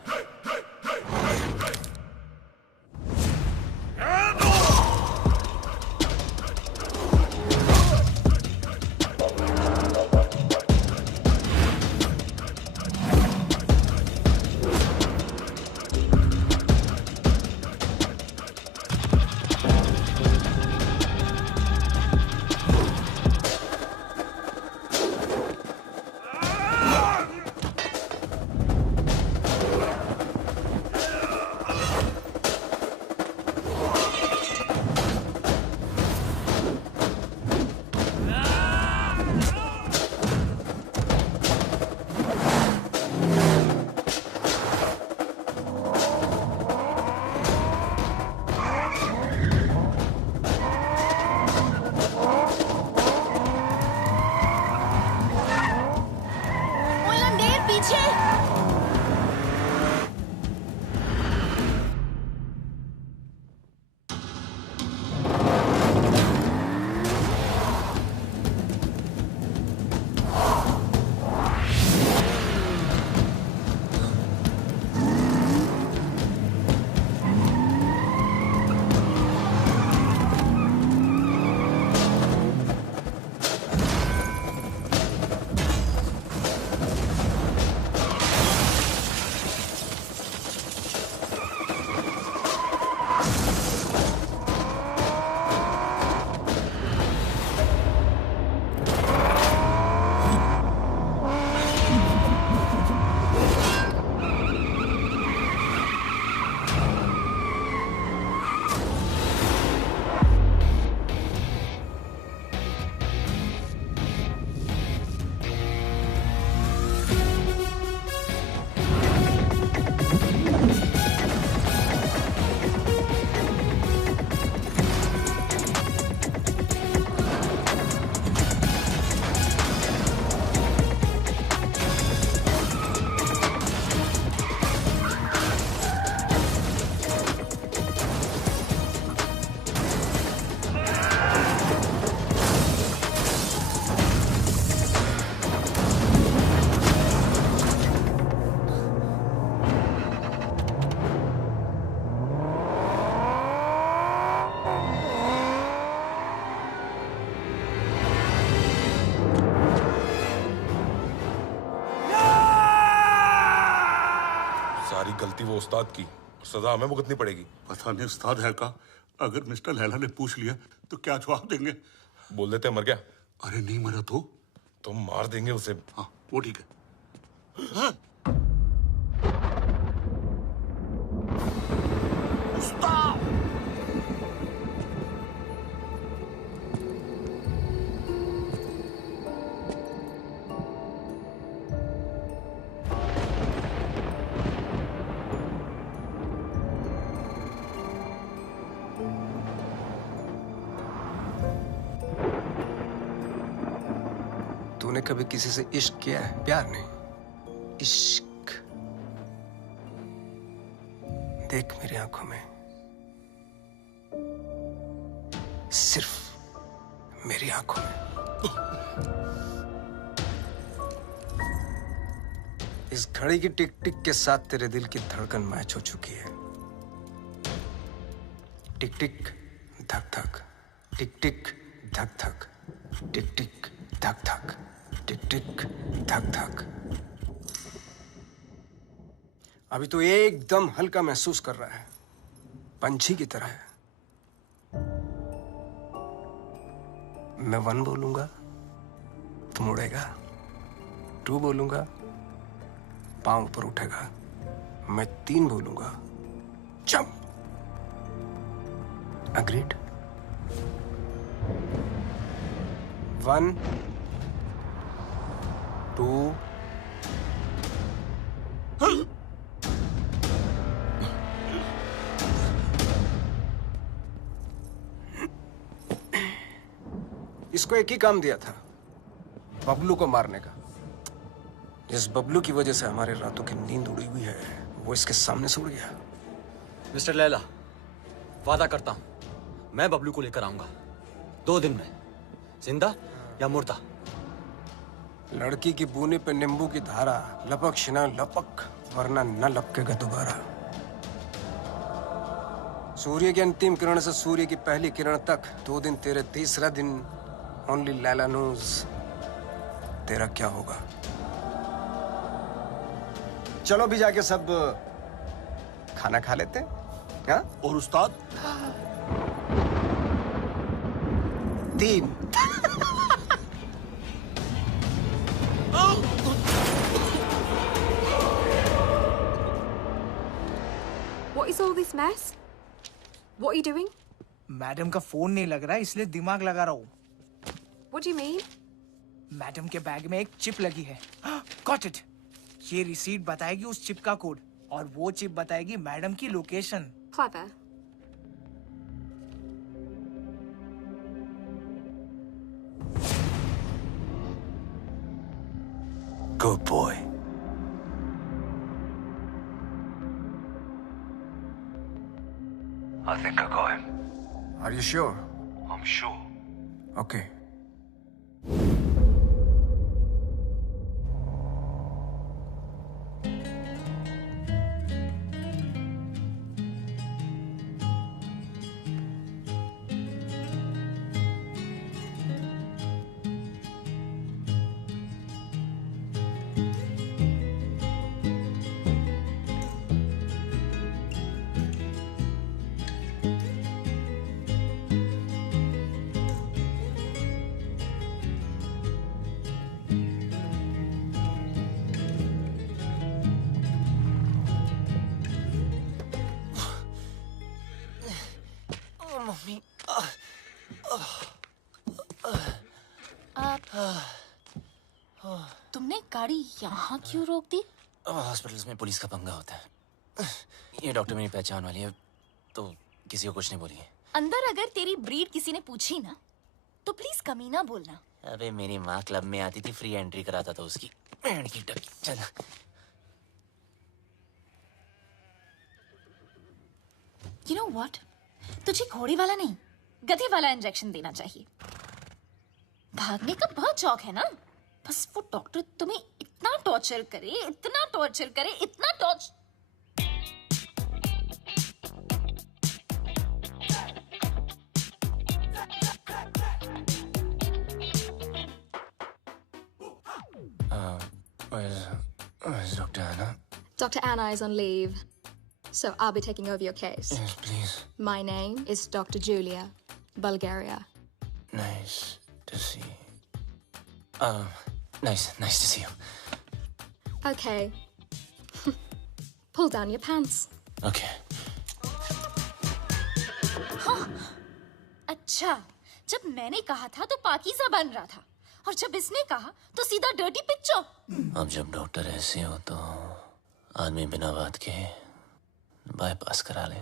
गलती वो उस्ताद की, सजा हमें भुगतनी पड़ेगी। पता नहीं उस्ताद है का, अगर मिस्टर लैला ने पूछ लिया तो क्या जवाब देंगे? बोल देते मर गया। अरे नहीं मरा तो मार देंगे उसे। हाँ वो ठीक है। हाँ? उस्ताद! तूने कभी किसी से इश्क किया है? प्यार नहीं, इश्क। देख मेरी आंखों में, सिर्फ मेरी आंखों में। इस घड़ी की टिक टिक के साथ तेरे दिल की धड़कन मैच हो चुकी है। टिक टिक धक धक, टिक टिक धक धक, टिक टिक धक धक, टिक टिक धक धक। अभी तो एकदम हल्का महसूस कर रहा है, पंछी की तरह है। मैं 1 बोलूंगा तो मुड़ेगा, 2 बोलूंगा पांव ऊपर उठेगा, मैं 3 बोलूंगा जंप। अग्रीड? 1 2 इसको एक ही काम दिया था, बबलू को मारने का। जिस बबलू की वजह से हमारे रातों की नींद उड़ी हुई है, वो इसके सामने से उड़ गया। मिस्टर लैला, वादा करता हूं मैं बबलू को लेकर आऊंगा 2 दिन में, जिंदा या मुर्दा। लड़की की बूनी पे नींबू की धारा, लपक शिना लपक, वरना न लपकेगा दोबारा। सूर्य की अंतिम किरण से सूर्य की पहली किरण तक 2 दिन तेरे, तीसरा दिन ओनली लैला नोज तेरा क्या होगा। चलो भी जाके सब खाना खा लेते हैं, हाँ? और उस्ताद? 3 What is all this mess? What are you doing? Madam का फोन नहीं लग रहा है, इसलिए दिमाग लगा रहा हूँ। What do you mean? Madam के बैग में एक चिप लगी है। Got it. ये रिसीट बताएगी उस चिप का कोड, और वो चिप बताएगी मैडम की location. Clever. Good boy. I think I got him. Are you sure? I'm sure. Okay. Mummy तुमने गाड़ी यहाँ क्यों रोक दी? हॉस्पिटल्स में पुलिस का पंगा होता है। ये डॉक्टर मेरी पहचान वाली है, तो किसी को कुछ नहीं बोलिए। अंदर अगर तेरी ब्रीड किसी ने पूछी ना, तो प्लीज कमीना बोलना। अबे मेरी माँ क्लब में आती थी, फ्री एंट्री कराता था उसकी। बैंड की टक। चल। You know what? तुझे घोड़ी वाला नहीं, गधे वाला इंजेक्शन देना चाहिए। भागने का बहुत शौक है ना? बस वो डॉक्टर तुम्हें इतना टॉर्चर करे, इतना टॉर्चर करे, इतना torture. Where's Dr. Anna? Dr. Anna is on leave, so I'll be taking over your case. Yes, please. My name is Dr. Julia, Bulgaria. Nice to see. Nice to see you. Okay. Pull down your pants. Okay. हाँ, अच्छा, जब मैंने कहा था तो पाकीज़ा बन रहा था, और जब इसने कहा तो सीधा डर्टी पिक्चर। अब जब डॉक्टर ऐसे हो तो आदमी बिना बात के बाईपास करा ले।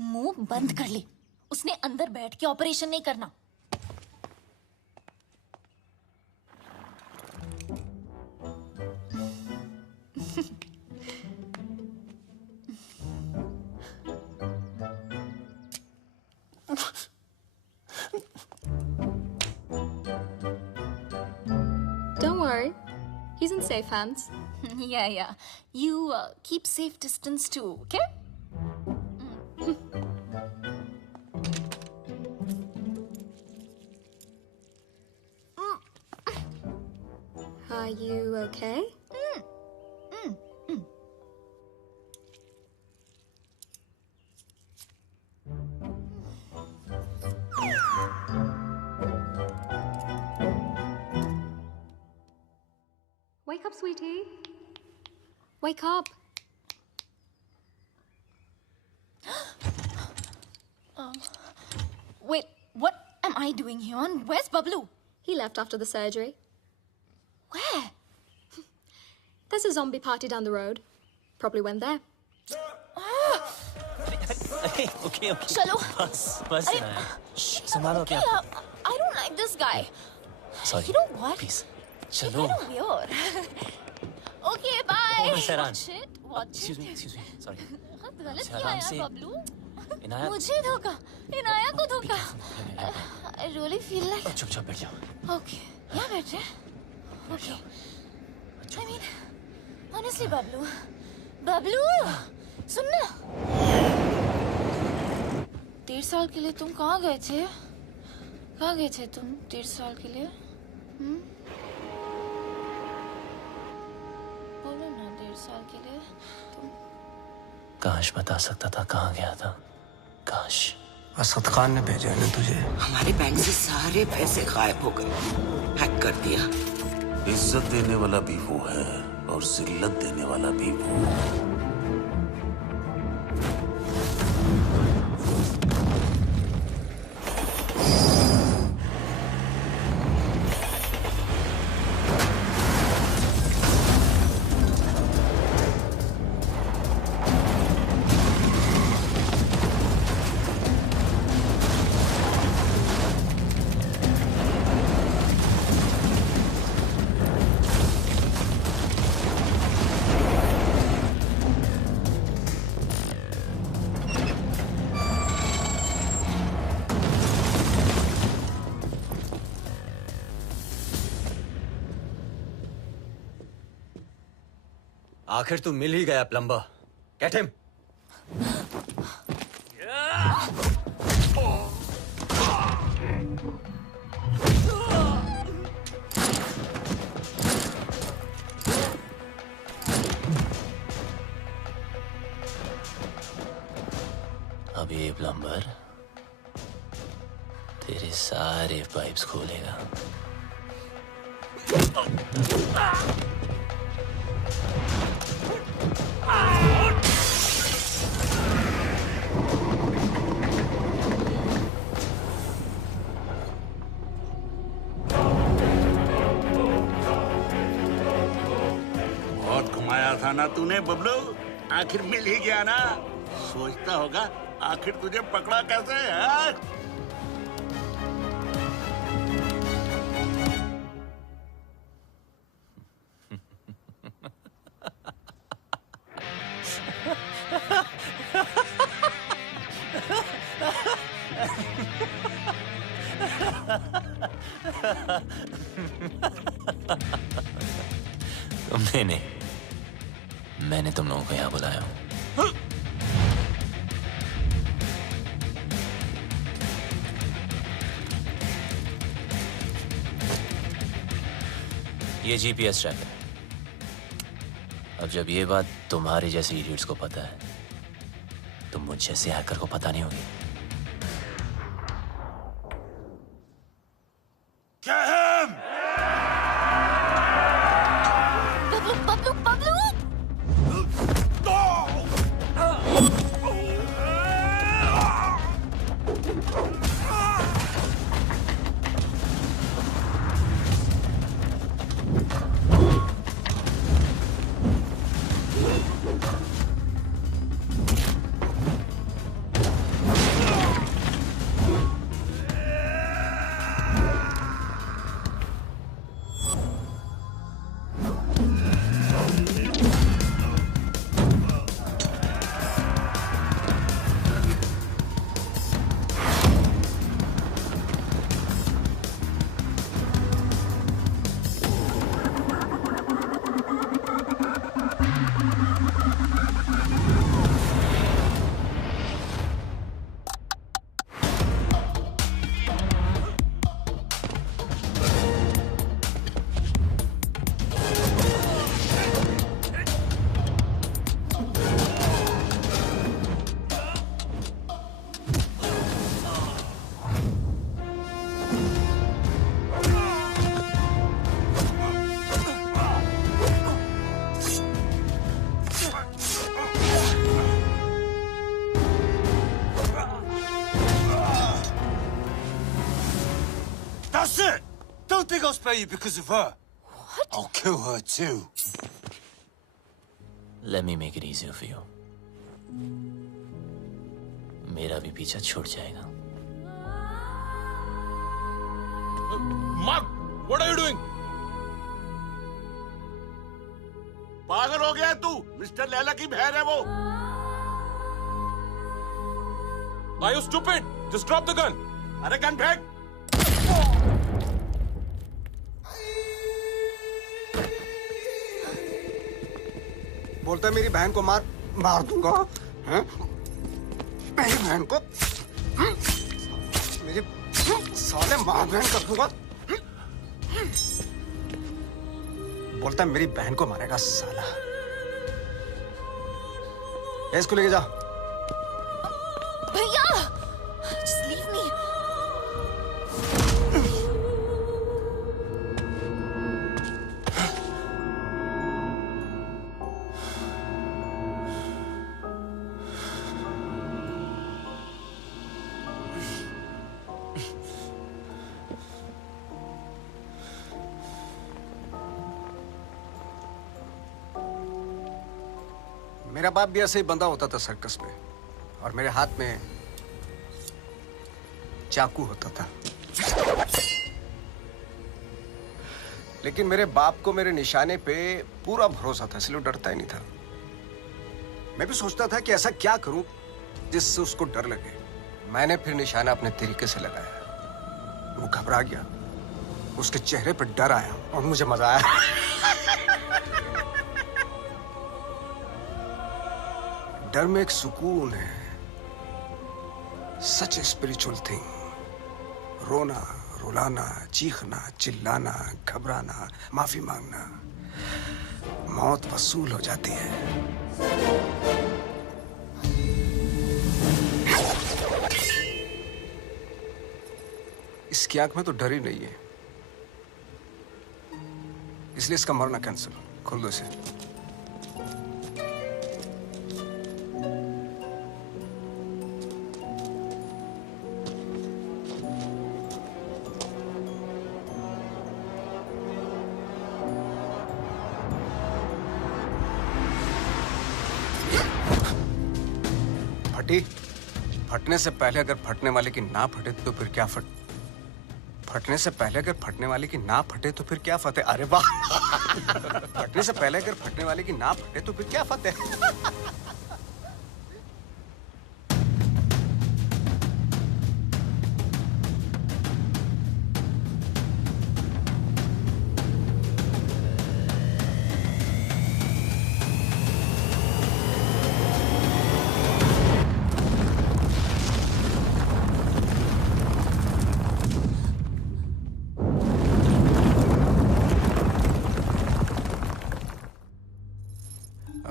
मुंह बंद कर ले, उसने अंदर बैठ के ऑपरेशन नहीं करना। He's in safe hands. Yeah. You keep safe distance too, okay? Are you okay? Wake up, sweetie. Wake up. Wait, what am I doing here? And where's Bablu? He left after the surgery. Where? There's a zombie party down the road. Probably went there. Okay. Chalo. बस ना संभालो क्या? I don't like this guy. Sorry. You know what? Please. He's चलो. kind of weird. Okay, bye. Oh, Miss Iran. Watch it. Excuse me. Sorry. बहुत गलत अच्छा, किया आराम यार से। बबलू। इनाया मुझे धोखा, इनाया को धोखा। I really feel like. चुपचाप बैठ जाओ। Okay, यहाँ बैठ रहे? Okay. I mean, honestly, Bablu, सुन ना। 1.5 साल के लिए तुम कहाँ गए थे? कहाँ गए थे तुम 1.5 साल के लिए? बोलो ना 1.5 साल के लिए तुम। काश बता सकता था कहाँ गया था। काश। असद खान ने भेजा है ना तुझे। हमारे बैंक से सारे पैसे गायब हो गए, हैक कर दिया। इज्जत देने वाला भी वो है और जिल्लत देने वाला भी वो। आखिर तू मिल ही गया प्लम्बर। Get him. अब ये प्लम्बर तेरे सारे पाइप्स खोलेगा। बहुत घुमाया था ना तूने बबलू, आखिर मिल ही गया ना। सोचता होगा आखिर तुझे पकड़ा कैसे है? तुमने नहीं, मैंने तुम लोगों को यहाँ बुलाया हूँ। ये जीपीएस ट्रैकर है। अब जब ये बात तुम्हारे जैसे इडियट्स को पता है, तो मुझ जैसे हैकर को पता नहीं होगी। spare you because of her. What? I'll kill her too. Let me make it easier for you. मेरा भी पीछा छूट जाएगा. Mark, what are you doing? पागल हो गया तू? मिस्टर लैला की बहन है वो. Are you stupid? Just drop the gun. अरे गन फेंक. बोलता है मेरी बहन को मार दूंगा. हैं? मेरी बहन को मेरी साले मार बहन कर दूंगा. बोलता है मेरी बहन को मारेगा साला. इसको लेके जा. भैया, just leave me. मेरा बाप भी ऐसे ही बंधा होता था सर्कस में, और मेरे हाथ में चाकू होता था. लेकिन मेरे बाप को मेरे निशाने पे पूरा भरोसा था, इसलिए डरता ही नहीं था. मैं भी सोचता था कि ऐसा क्या करूं जिससे उसको डर लगे. मैंने फिर निशाना अपने तरीके से लगाया. वो घबरा गया, उसके चेहरे पर डर आया और मुझे मजा आया. डर में एक सुकून है. सच ए स्पिरिचुअल थिंग. रोना, रुलाना, चीखना, चिल्लाना, घबराना, माफी मांगना, मौत वसूल हो जाती है. इसकी आंख में तो डर ही नहीं है, इसलिए इसका मरना कैंसिल. खोल दो इसे. फटने से पहले अगर फटने वाले की ना फटे तो फिर क्या फटने से पहले अगर फटने वाले की ना फटे तो फिर क्या फतेह. अरे वाह. फटने से पहले अगर फटने वाले की ना फटे तो फिर क्या फतेह.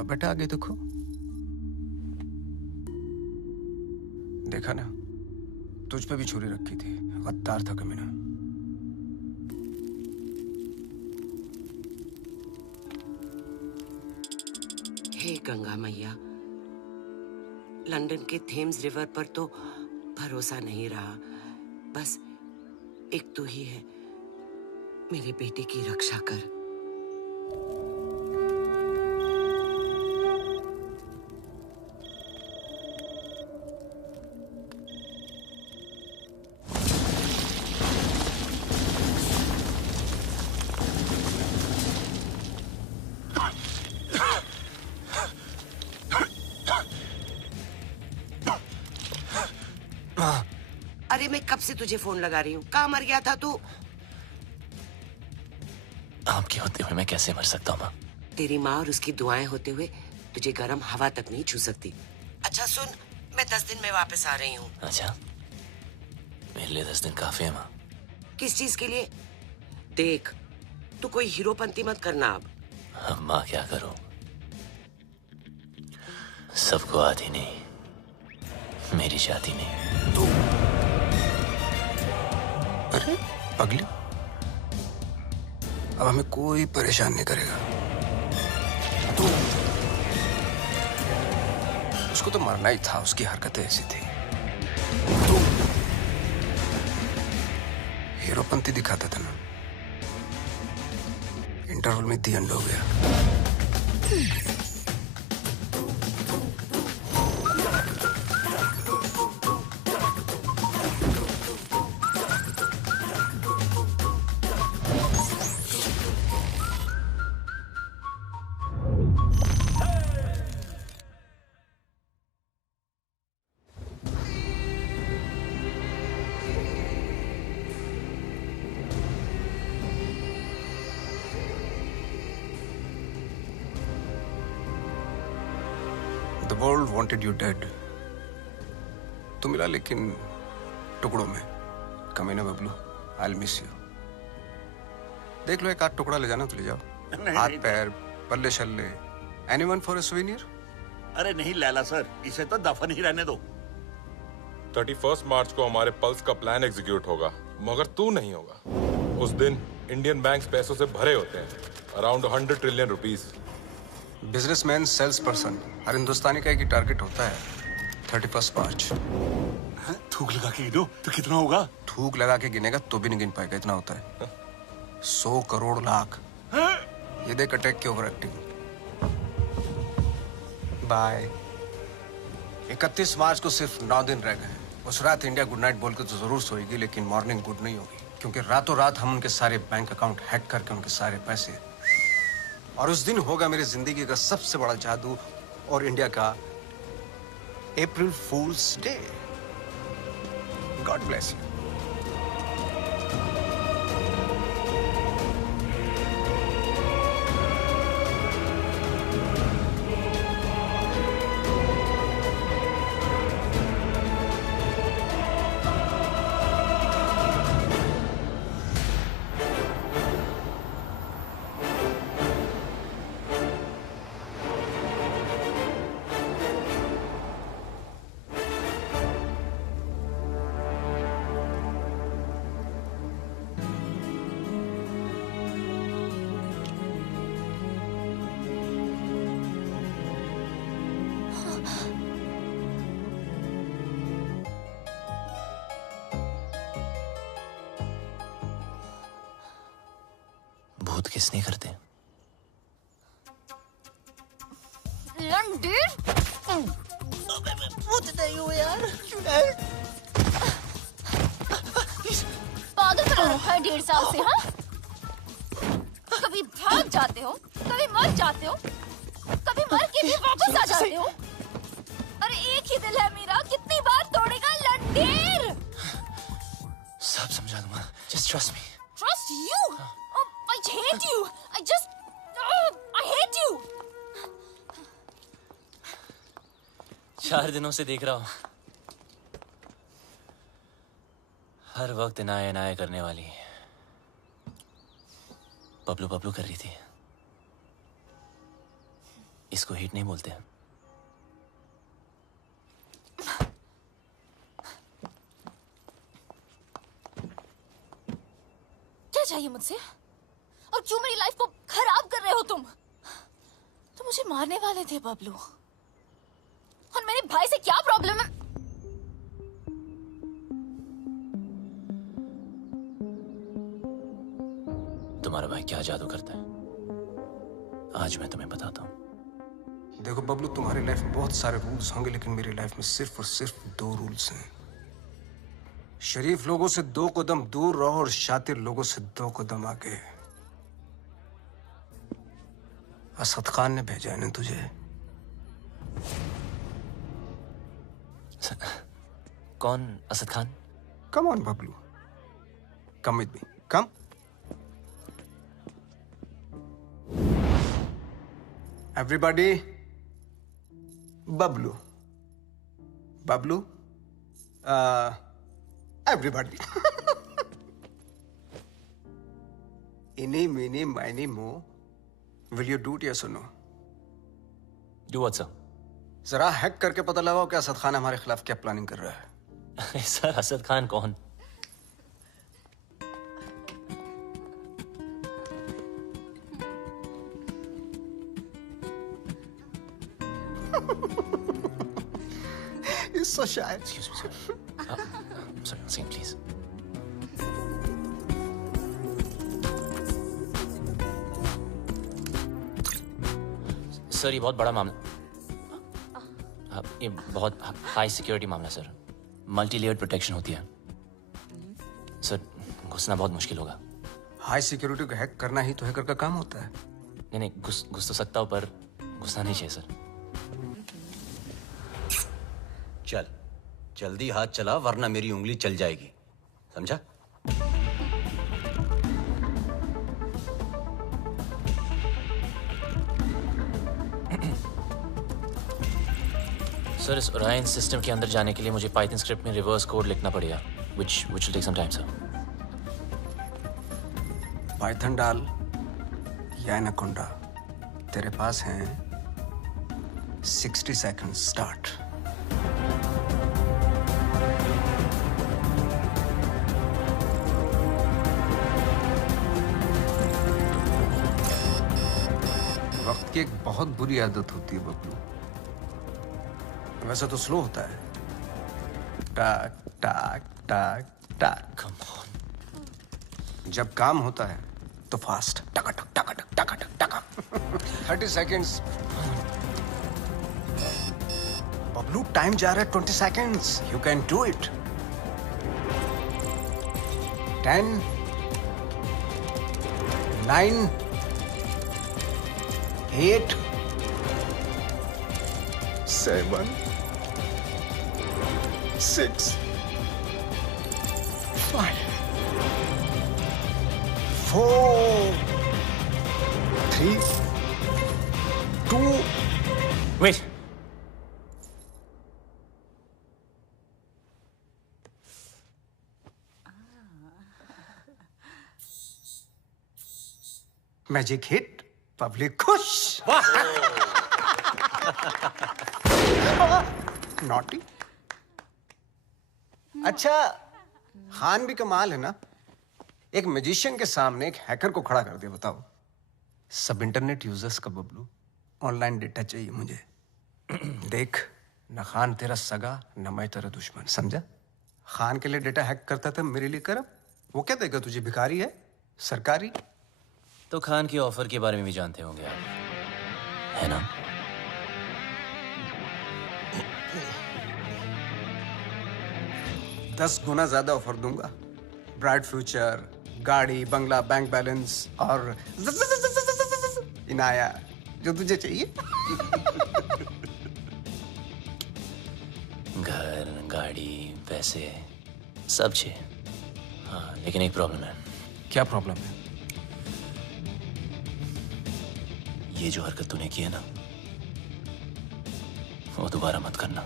बेटा आगे देखो. देखा ना, तुझ पे भी छुरी रखी थी. गद्दार था कमीना. हे गंगा मैया, लंदन के थेम्स रिवर पर तो भरोसा नहीं रहा. बस एक तू ही है. मेरे बेटे की रक्षा कर. अरे मैं कब से तुझे फोन लगा रही हूँ. कहाँ मर गया था तू? आपके होते हुए मैं कैसे मर सकता हूँ माँ? तेरी माँ और उसकी दुआएं होते हुए तुझे गर्म हवा तक नहीं छू सकती. अच्छा सुन, मैं 10 दिन में वापस आ रही हूँ. अच्छा, मेरे लिए 10 दिन काफी है माँ. किस चीज के लिए? देख, तू कोई हीरोपंती मत करना अब. अब माँ क्या करूँ? सबको आती नहीं, मेरी शादी नहीं. तू अरे पगली, अब हमें कोई परेशान नहीं करेगा. तू उसको तो मरना ही था, उसकी हरकतें ऐसी थी. तू हीरोपंती दिखाता था ना, इंटरवल में दी एंड हो गया। The world wanted you dead. तू मिला लेकिन टुकड़ों में। कमीना बबलू, I'll miss you. देख लो एक आध टुकड़ा ले जाना तो ले जाओ। हाथ पैर, पल्ले शल्ले, anyone for a souvenir? अरे नहीं लैला सर, इसे तो दफन ही रहने दो। 31 मार्च को हमारे पल्स का प्लान एग्जीक्यूट होगा, मगर तू नहीं होगा। उस दिन इंडियन बैंक्स पैसों से भरे होते हैं, around 100 trillion rupees. Businessman, sales person, हर हिंदुस्तानी का एक ही टारगेट होता है। 31 मार्च। थूक लगा के गिनो तो कितना होगा? थूक लगा के गिनेगा तो भी नहीं गिन पाएगा, इतना होता है। 100 करोड़ लाख। ये देख अटैक की ओवर एक्टिंग। बाय। 31 मार्च को सिर्फ 9 दिन रह गए। उस रात इंडिया गुड नाइट बोल के तो जरूर सोएगी, लेकिन मॉर्निंग गुड नहीं होगी, क्योंकि रातों रात हम उनके सारे बैंक अकाउंट हैक करके उनके सारे पैसे, और उस दिन होगा मेरी जिंदगी का सबसे बड़ा जादू और इंडिया का अप्रैल फूल्स डे। God bless you. भूत किस नहीं करते? लंडेर? भूत नहीं हूँ यार। पागल कर रखा है 1.5 साल से, हाँ? कभी भाग जाते हो, कभी मर जाते हो, कभी मर के भी वापस आ जाते हो। अरे एक ही दिल है मेरा, कितनी बार तोड़ेगा लंडेर? सब समझा दूंगा, just trust me. Trust you? I hate you. I hate you. 4 दिनों से देख रहा हूं, हर वक्त इनाया इनाया करने वाली बबलू बबलू कर रही थी। इसको हिट नहीं बोलते। क्या चाहिए मुझसे? और क्यों मेरी लाइफ को खराब कर रहे हो तुम? तुम मुझे मारने वाले थे बबलू, और मेरे भाई से क्या प्रॉब्लम है? तुम्हारा भाई क्या जादू करता है, आज मैं तुम्हें बताता हूं। देखो बबलू, तुम्हारी लाइफ में बहुत सारे रूल्स होंगे, लेकिन मेरी लाइफ में सिर्फ और सिर्फ 2 रूल्स हैं। शरीफ लोगों से 2 कदम दूर रहो और शातिर लोगों से 2 कदम आगे। असद खान ने भेजा है ना तुझे। कौन Asad Khan? Come on Bablu, come with me, come. Everybody, Bablu, Bablu, everybody. इनी मीनी माइनी मो, will you do it yes और नो? Do what sir? जरा हैक करके पता लगाओ कि असद खान हमारे खिलाफ क्या प्लानिंग कर रहा है। सर, असद खान कौन? He's so shy. Excuse me, sir. Sorry, one second, please. Sir ये बहुत बड़ा मामला, ये बहुत हाई सिक्योरिटी मामला सर, मल्टी लेयर्ड प्रोटेक्शन होती है सर, घुसना बहुत मुश्किल होगा। हाई सिक्योरिटी को हैक करना ही तो हैकर का काम होता है। नहीं नहीं, घुस तो सकता हूँ पर घुसना नहीं चाहिए सर। चल जल्दी हाथ चला वरना मेरी उंगली चल जाएगी, समझा? सर इस ओरायन सिस्टम के अंदर जाने के लिए मुझे पाइथन स्क्रिप्ट में रिवर्स कोड लिखना पड़ेगा, which will take some time sir। Python डाल या एनाकोंडा, तेरे पास हैं 60 seconds स्टार्ट। वक्त की एक बहुत बुरी आदत होती है बबलू, वैसे तो स्लो होता है, टाक टाक टाक टाक। Come on. जब काम होता है तो फास्ट, टका टक टका टक टका टक टका। 30 seconds। बबलू टाइम जा रहा है 20 seconds। You can do it। 10 9 8 7 6 5 4 3 2 Wait। Magic hit, public खुश। नॉटी। अच्छा, खान भी कमाल है ना, एक मैजिशियन के सामने एक हैकर को खड़ा कर दिया। बताओ, सब इंटरनेट यूजर्स का बबलू ऑनलाइन डेटा चाहिए मुझे। देख, न खान तेरा सगा न मैं तेरा दुश्मन, समझा? खान के लिए डेटा हैक करता था, मेरे लिए कर। वो क्या देगा तुझे, भिखारी है सरकारी? तो खान की ऑफर के बारे में भी जानते होंगे आप, है ना? दस गुना ज्यादा ऑफर दूंगा, ब्राइट फ्यूचर, गाड़ी, बंगला, बैंक बैलेंस और इनाया, जो तुझे चाहिए। घर, गाड़ी, पैसे सब चाहिए। हाँ, लेकिन एक प्रॉब्लम है। क्या प्रॉब्लम है? ये जो हरकत तूने की है ना, वो दोबारा मत करना।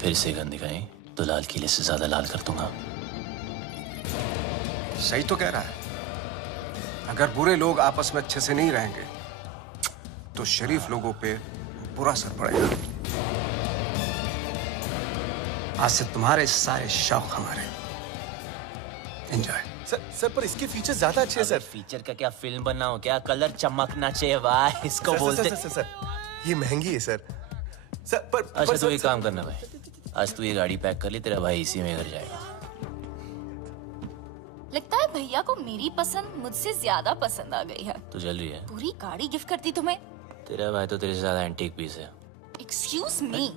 फिर से गंद दिखाई तो लाल किले से ज्यादा लाल कर दूंगा। सही तो कह रहा है। अगर बुरे लोग आपस में अच्छे से नहीं रहेंगे तो शरीफ लोगों पे बुरा असर पड़ेगा। आज से तुम्हारे सारे शौक हमारे। एंजॉय। सर पर इसके फीचर ज्यादा अच्छे हैं सर। फीचर का क्या, फिल्म बना हो क्या? कलर चमकना चाहिए, वाह इसको बोलते। सर ये महंगी है सर। सर पर अच्छा तो एक काम करना भाई, आज तू ये गाड़ी पैक कर ले, तेरा भाई इसी में घर जाएगा। लगता है भैया को मेरी पसंद मुझसे ज्यादा पसंद आ गई है। तू चल रही है? पूरी गाड़ी गिफ्ट करती तुम्हें। तेरा भाई तो तेरे से ज्यादा एंटीक पीस है। एक्सक्यूज मी,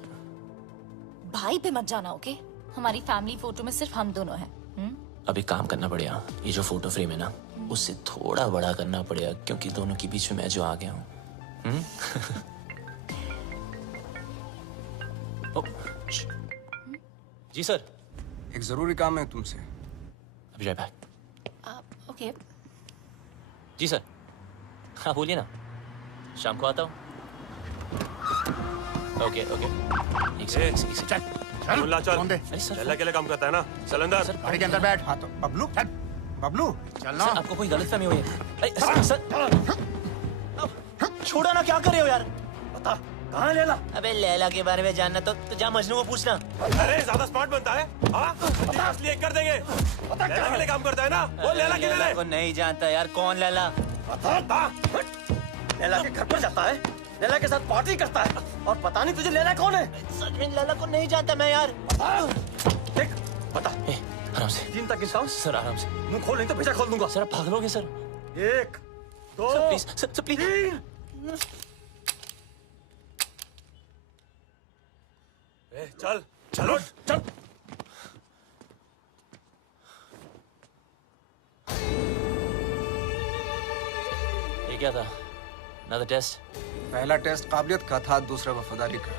भाई पे मत जाना, ओके? हमारी फैमिली फोटो में सिर्फ हम दोनों हैं। अभी काम करना पड़ेगा, ये जो फोटो फ्रेम है ना उससे थोड़ा बड़ा करना पड़ेगा, क्योंकि दोनों के बीच में मैं जो आ गया हूँ। जी सर। एक जरूरी काम है तुमसे। अभी राइट बैक। ओके। जी सर। हाँ बोलिए ना, शाम को आता हूँ। Okay okay. एक सेकंड। मुल्ला चल। लल्ला के लिए काम करता है ना, चल अंदर। गाड़ी के अंदर बैठ। हाँ तो बबलू चल। बबलू चलना। सर आपको कोई गलतफहमी हुई है? सर छोड़ो ना, क्या कर रहे हो यार? बता कहाँ है लैला? अबे लैला के बारे में जानना तो जा मजनू को पूछना। अरे ज्यादा स्मार्ट बनता है? हाँ? असली कर देंगे। लैला के लिए काम करता है ना? वो लैला के लिए। को नहीं जानता यार, कौन लैला? लैला के घर पर जाता है, लैला के साथ पार्टी करता है, और पता नहीं तुझे लैला कौन है? सच में लैला को नहीं जानता मैं यार। देख बता। आराम से। 3 तक गिनता हूँ। सर आराम से। मुंह खोल नहीं तो भेजा खोल दूंगा। सर आप भाग लोगे sir. 1 sir please, sir please. चल चलो चल। ये क्या था? Another test? पहला टेस्ट काबिलियत का था, दूसरा वफादारी का।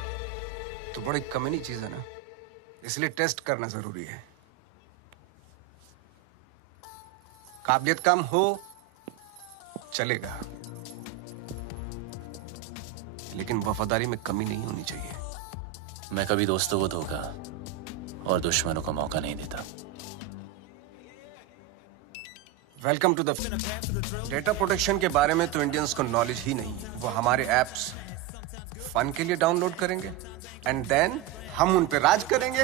तो बड़ी कमीनी चीज है ना, इसलिए टेस्ट करना जरूरी है। काबिलियत कम हो चलेगा, लेकिन वफादारी में कमी नहीं होनी चाहिए। मैं कभी दोस्तों को धोखा और दुश्मनों को मौका नहीं देता। Welcome to the. Data protection के बारे में तो इंडियंस को नॉलेज ही नहीं। वो हमारे एप्स फन के लिए डाउनलोड करेंगे एंड देन हम उन पे राज करेंगे।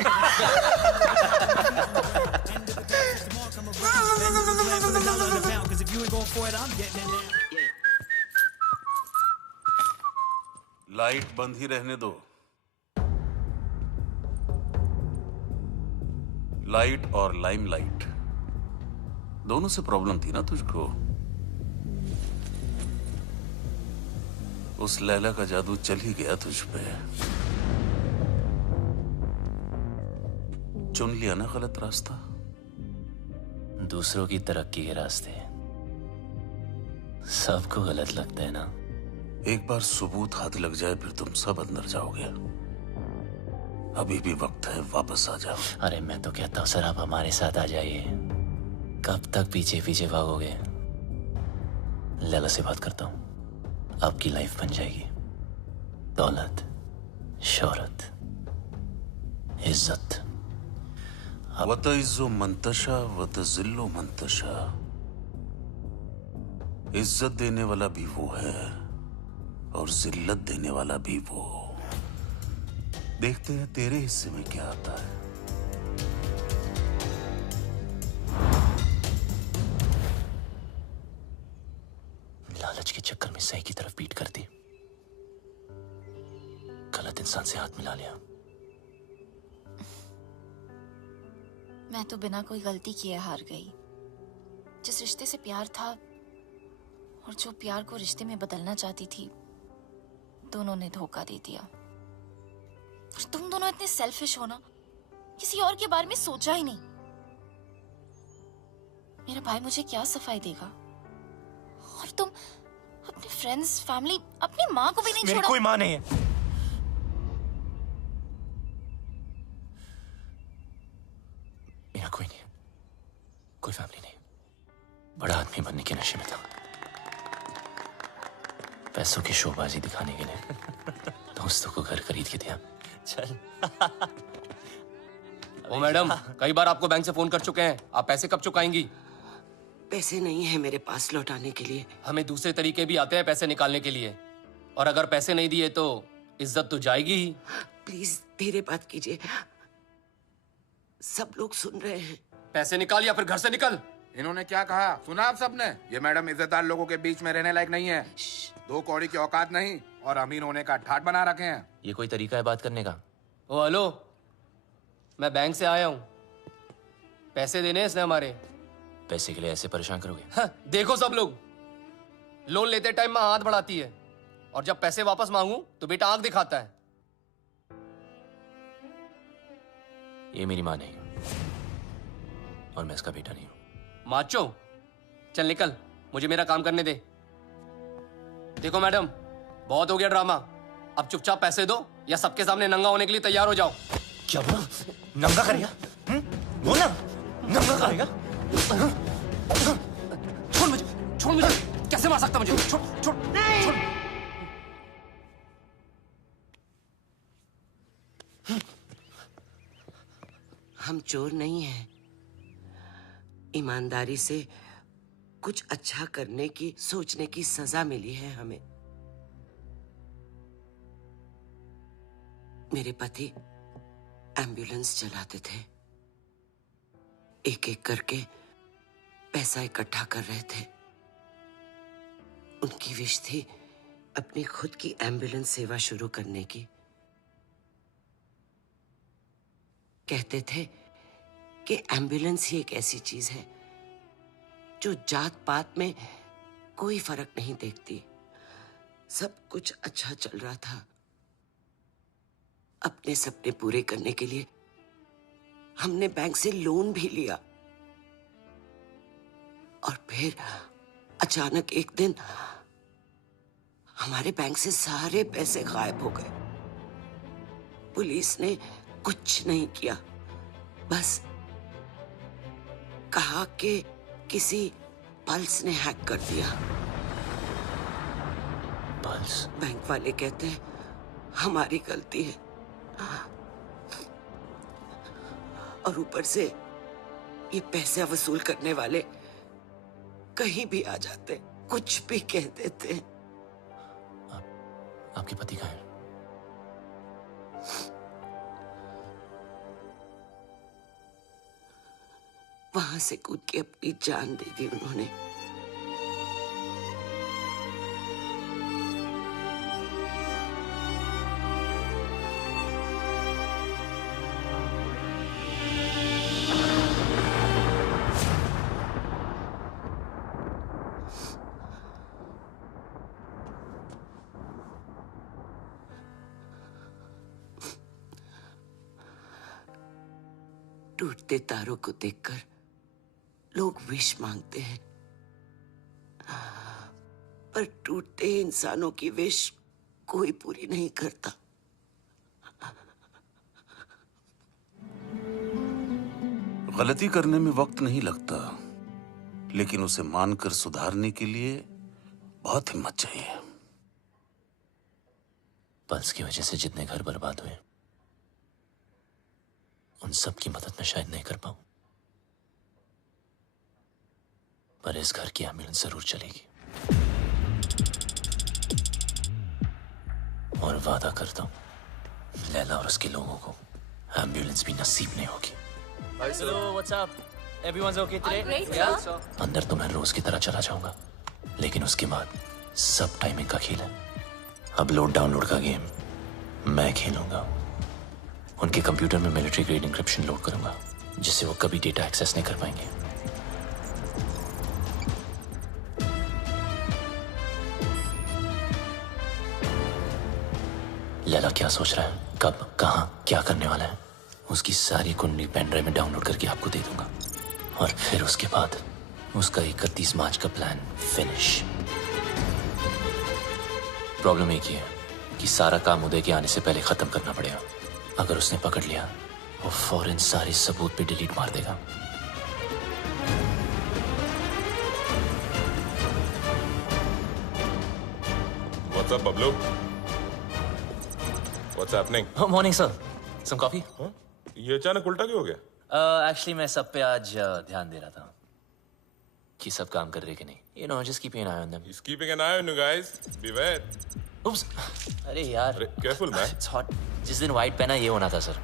लाइट बंद ही रहने दो। लाइट और लाइमलाइट दोनों से प्रॉब्लम थी ना तुझको। उस लैला का जादू चल ही गया तुझ पे। चुन लिया ना गलत रास्ता। दूसरों की तरक्की के रास्ते सबको गलत लगता है ना। एक बार सबूत हाथ लग जाए फिर तुम सब अंदर जाओगे। अभी भी वक्त है, वापस आ जाओ। अरे मैं तो कहता हूँ सर आप हमारे साथ आ जाइए। कब तक पीछे पीछे भागोगे? लैला से बात करता हूँ, आपकी लाइफ बन जाएगी। दौलत, शोहरत, इज्जत। वत इज्जो मंतशा वत जिल्लो मंतशा। इज्जत देने वाला भी वो है और जिल्लत देने वाला भी वो। देखते हैं तेरे हिस्से में क्या आता है। लालच के चक्कर में सही की तरफ पीट कर दी, गलत इंसान से हाथ मिला लिया। मैं तो बिना कोई गलती किए हार गई। जिस रिश्ते से प्यार था और जो प्यार को रिश्ते में बदलना चाहती थी, दोनों ने धोखा दे दिया। और तुम दोनों इतने सेल्फिश हो ना, किसी और के बारे में सोचा ही नहीं। मेरा भाई मुझे क्या सफाई देगा? और तुम अपने फ्रेंड्स, फैमिली, अपनी माँ को भी नहीं छोड़ा। मेरी कोई माँ नहीं है। मेरा कोई नहीं, कोई फैमिली नहीं। बड़ा आदमी बनने के नशे में था, पैसों की शोबाजी दिखाने के लिए दोस्तों को घर खरीद के दिया। चल। ओ मैडम, कई बार आपको बैंक से फोन कर चुके हैं, आप पैसे कब चुकाएंगी? पैसे नहीं है मेरे पास लौटाने के लिए। हमें दूसरे तरीके भी आते हैं पैसे निकालने के लिए, और अगर पैसे नहीं दिए तो इज्जत तो जाएगी ही। प्लीज धीरे बात कीजिए, सब लोग सुन रहे हैं। पैसे निकाल या फिर घर से निकल। इन्होंने क्या कहा सुना आप सबने? ये मैडम इज्जतदार लोगों के बीच में रहने लायक नहीं है। 2 कौड़ी की औकात नहीं और अमीर होने का ठाट बना रखे हैं। ये कोई तरीका है बात करने का? ओ हेलो, मैं बैंक से आया हूँ, पैसे देने हैं इसने हमारे। पैसे के लिए ऐसे परेशान करोगे? हाँ, देखो सब लोग, लोन लेते टाइम माँ हाथ बढ़ाती है और जब पैसे वापस मांगू तो बेटा आंख दिखाता है। ये मेरी माँ नहीं और मैं इसका बेटा नहीं हूँ। माचो, चल निकल, मुझे मेरा काम करने दे। देखो मैडम, बहुत हो गया ड्रामा, अब चुपचाप पैसे दो या सबके सामने नंगा होने के लिए तैयार हो जाओ। क्या बोला? नंगा करेगा? बोला नंगा करेगा? छोड़ मुझे, छोड़ मुझे, कैसे मार सकता मुझे? छोड़, छोड़, छोड़। हम चोर नहीं हैं। ईमानदारी से कुछ अच्छा करने की, सोचने की सजा मिली है हमें। मेरे पति एम्बुलेंस चलाते थे, एक एक करके पैसा इकट्ठा कर रहे थे। उनकी विश थी अपनी खुद की एम्बुलेंस सेवा शुरू करने की। कहते थे कि एम्बुलेंस ही एक ऐसी चीज है जो जात पात में कोई फर्क नहीं देखती। सब कुछ अच्छा चल रहा था। अपने सपने पूरे करने के लिए हमने बैंक से लोन भी लिया और फिर अचानक एक दिन हमारे बैंक से सारे पैसे गायब हो गए। पुलिस ने कुछ नहीं किया, बस कहा कि किसी पल्स ने हैक कर दिया। पल्स? बैंक वाले कहते हैं हमारी गलती है, और ऊपर से ये पैसे वसूल करने वाले कहीं भी आ जाते, कुछ भी कह देते हैं। आपके पति कहाँ हैं? वहां से कूद के अपनी जान दे दी उन्होंने। टूटते तारों को देखकर लोग विश मांगते हैं, पर टूटते इंसानों की विश कोई पूरी नहीं करता। गलती करने में वक्त नहीं लगता, लेकिन उसे मानकर सुधारने के लिए बहुत हिम्मत चाहिए। पल्स की वजह से जितने घर बर्बाद हुए उन सब की मदद मैं शायद नहीं कर पाऊं, पर इस घर की एम्बुलेंस जरूर चलेगी। और वादा करता हूं लैला और उसके लोगों को एम्बुलेंस भी नसीब नहीं होगी। Hello, what's up? Everyone's okay today? great, Yeah. sir. अंदर तो मैं रोज की तरह चला जाऊंगा, लेकिन उसके बाद सब टाइमिंग का खेल है। अपलोड डाउनलोड का गेम मैं खेलूंगा। उनके कंप्यूटर में मिलिट्री ग्रेड इंक्रिप्शन लोड करूंगा, जिससे वो कभी डेटा एक्सेस नहीं कर पाएंगे। लैला क्या सोच रहा है, कब, कहां, क्या करने वाला है, उसकी सारी कुंडली पेन ड्राइव में डाउनलोड करके आपको दे दूंगा। और फिर उसके बाद उसका 31 मार्च का प्लान फिनिश। प्रॉब्लम एक ही है कि सारा काम उदय के आने से पहले खत्म करना पड़ेगा। अगर उसने पकड़ लिया, वो फौरन सारे सबूत पे डिलीट मार देगा। What's up, Bablu? What's happening? Morning sir, some coffee? ये अचानक उल्टा क्यों हो गया? एक्चुअली मैं सब पे आज ध्यान दे रहा था कि सब काम कर रहे कि नहीं। You know, just keeping an eye on them. He's keeping an eye on you guys. Beware. Oops. अरे यार। Careful, man. It's hot. जिस दिन व्हाइट पहना ये होना था sir.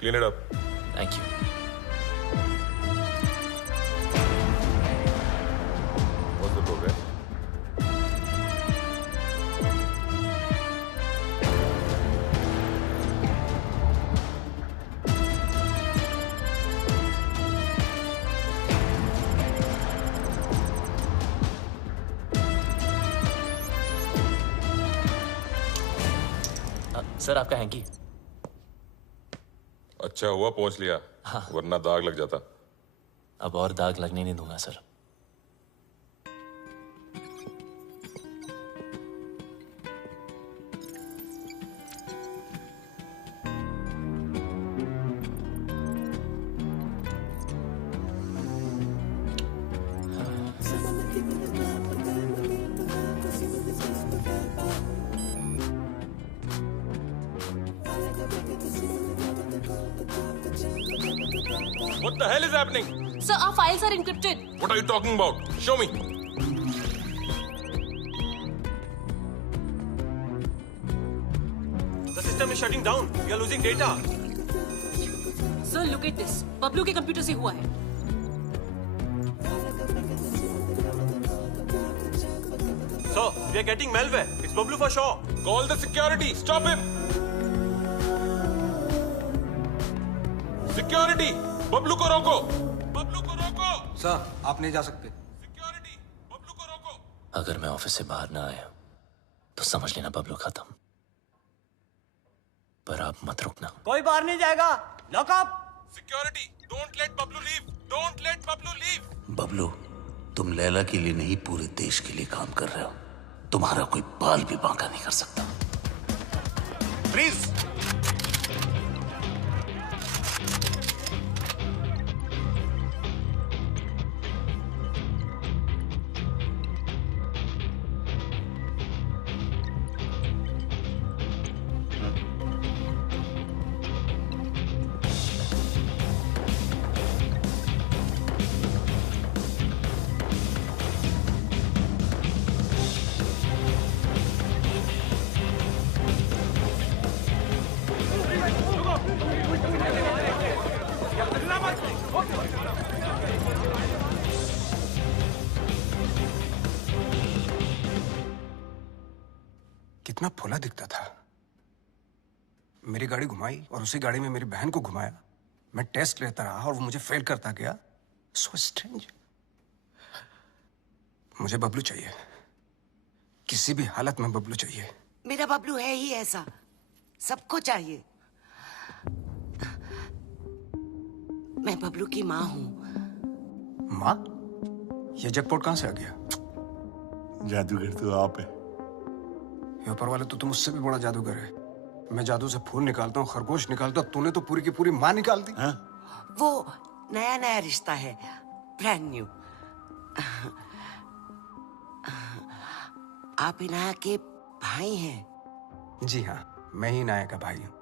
Clean it up. Thank you. What's the progress? Sir आपका hanky. अच्छा हुआ पहुंच लिया, वरना दाग लग जाता। अब और दाग लगने नहीं दूंगा sir. What the hell is happening? Sir, our files are encrypted. What are you talking about? Show me. The system is shutting down. We are losing data. Sir, look at this. Bablu के computer से हुआ है। So, we are getting malware. It's Bablu for sure. Call the security. Stop him. Security. Bablu को रोको। बबलू को रोको। Sir, आप नहीं जा सकते। Security. बबलू को रोको। अगर मैं ऑफिस से बाहर ना आया तो समझ लेना बबलू खत्म। पर आप मत रुकना। कोई बाहर नहीं जाएगा। Lock up. Security, don't let Bablu leave, don't let Bablu leave. Bablu, तुम लैला के लिए नहीं पूरे देश के लिए काम कर रहे हो। तुम्हारा कोई बाल भी बांका नहीं कर सकता। प्लीज। कितना फुला दिखता था। मेरी गाड़ी घुमाई और उसी गाड़ी में मेरी बहन को घुमाया। मैं टेस्ट लेता रहा और वो मुझे फेल करता गया। So strange. मुझे बबलू चाहिए। किसी भी हालत में बबलू चाहिए। मेरा बबलू है ही ऐसा, सबको चाहिए। मैं बबलू की माँ हूँ। माँ? ये जैकपॉट कहाँ से आ गया? जादूगर तो आप है। ये ऊपर वाले तो तुम उससे भी बड़ा जादूगर है। मैं जादू से फूल निकालता हूँ, खरगोश निकालता हूँ, तूने तो पूरी की पूरी माँ निकाल दी। वो नया नया रिश्ता है, ब्रांड न्यू। आप इनाया के भाई हैं? जी हाँ, मैं ही इनाया का भाई हूँ।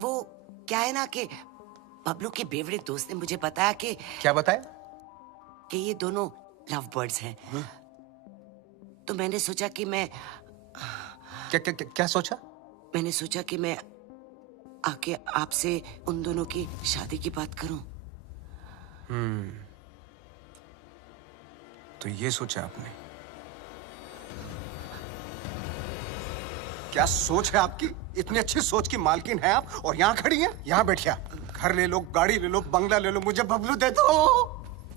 वो क्या है ना कि बबलू के बेवड़े दोस्त ने मुझे बताया कि क्या बताया? कि ये दोनों लव बर्ड्स हैं। तो मैंने सोचा कि मैं क्या सोचा? मैंने सोचा कि मैं आके आपसे उन दोनों की शादी की बात करूं। तो ये सोचा आपने? क्या सोच है आपकी? इतनी अच्छी सोच की मालकिन है आप और यहाँ खड़ी हैं? यहाँ बैठिए। घर ले लो, गाड़ी ले लो, बंगला ले लो, मुझे बबलू दे दो।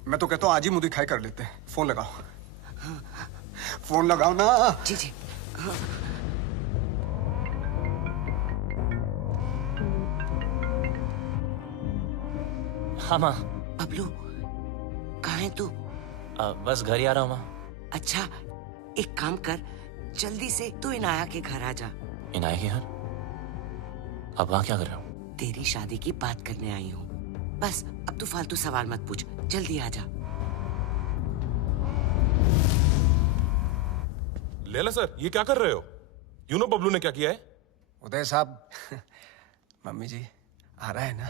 मैं तो कहता हूँ आज ही मुंह दिखाई कर लेते हैं। फोन लगाओ। फोन लगाओ ना। जी जी। हाँ माँ। बबलू कहाँ है तू? बस घर ही आ रहा हूँ माँ। अच्छा, एक काम कर, जल्दी से तू इनाया के घर आ जा। इनाया के घर? अब वहाँ क्या कर रहे हो? तेरी शादी की बात करने आई हूँ। बस अब तू फालतू सवाल मत पूछ, जल्दी आ जा। लैला सर, ये क्या कर रहे हो? यू नो बबलू ने क्या किया है? उदय साहब, मम्मी जी आ रहा है ना?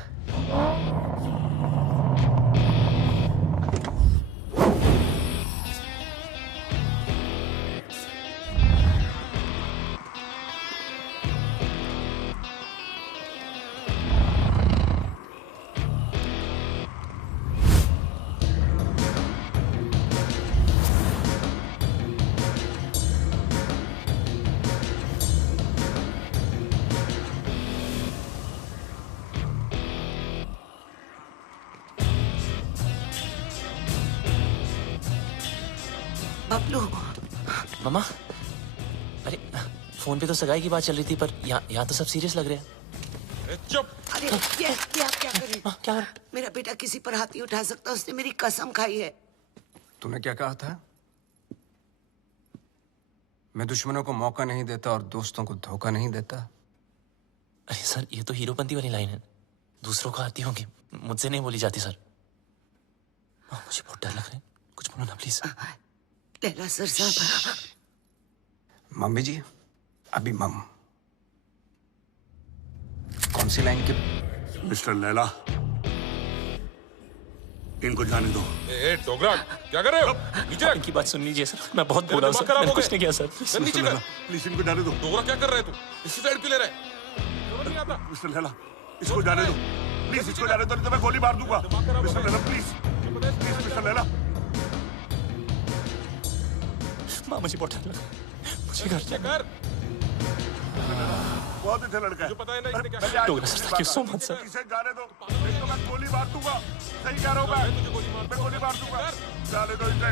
बबलू। मम्मा, अरे फोन पे तो सगाई की बात चल रही थी, पर यहाँ तो सब सीरियस लग रहे हैं। चुप। अरे ये आप क्या कर रहे? क्या कर? मेरा बेटा किसी पर हाथ नहीं उठा सकता, उसने मेरी कसम खाई है। तूने क्या कहा था? मैं दुश्मनों को मौका नहीं देता और दोस्तों को धोखा नहीं देता। अरे सर, ये तो हीरोपंती वाली लाइन है। दूसरों को आती होंगी, मुझसे नहीं बोली जाती सर। मुझे बहुत डर लग रहा है, कुछ बोलो ना प्लीज। लैला सर साहब। मम्मी जी, अभी मम कौन सी लाइन की? मिस्टर लैला, इनको जाने दो। ए डोगरा, क्या कर रहे हो? नीचे इनकी बात सुन लीजिए सर, मैं बहुत बुरा हूं सर, मैंने कुछ नहीं किया सर। नीचे कर। प्लीज इनको जाने दो। डोगरा क्या कर रहे है तू? इसी साइड क्यों ले रहा है? समझ नहीं आता। मिस्टर लैला, इसको जाने दो। प्लीज इसको जाने दो, नहीं तो मैं गोली मार दूंगा। Mister Laila please, please mister Laila. माँ मुझे बहुत डर लगा, मुझे घर कर। बहुत अच्छा लड़का है। मुझे पता है ना इसने क्या। Dogra sir, thank you so much sir. इसे जाने दो, नहीं तो मैं गोली मार दूंगा। सही कह रहा हूँ मैं गोली मार दूंगा। जाने दो इसे।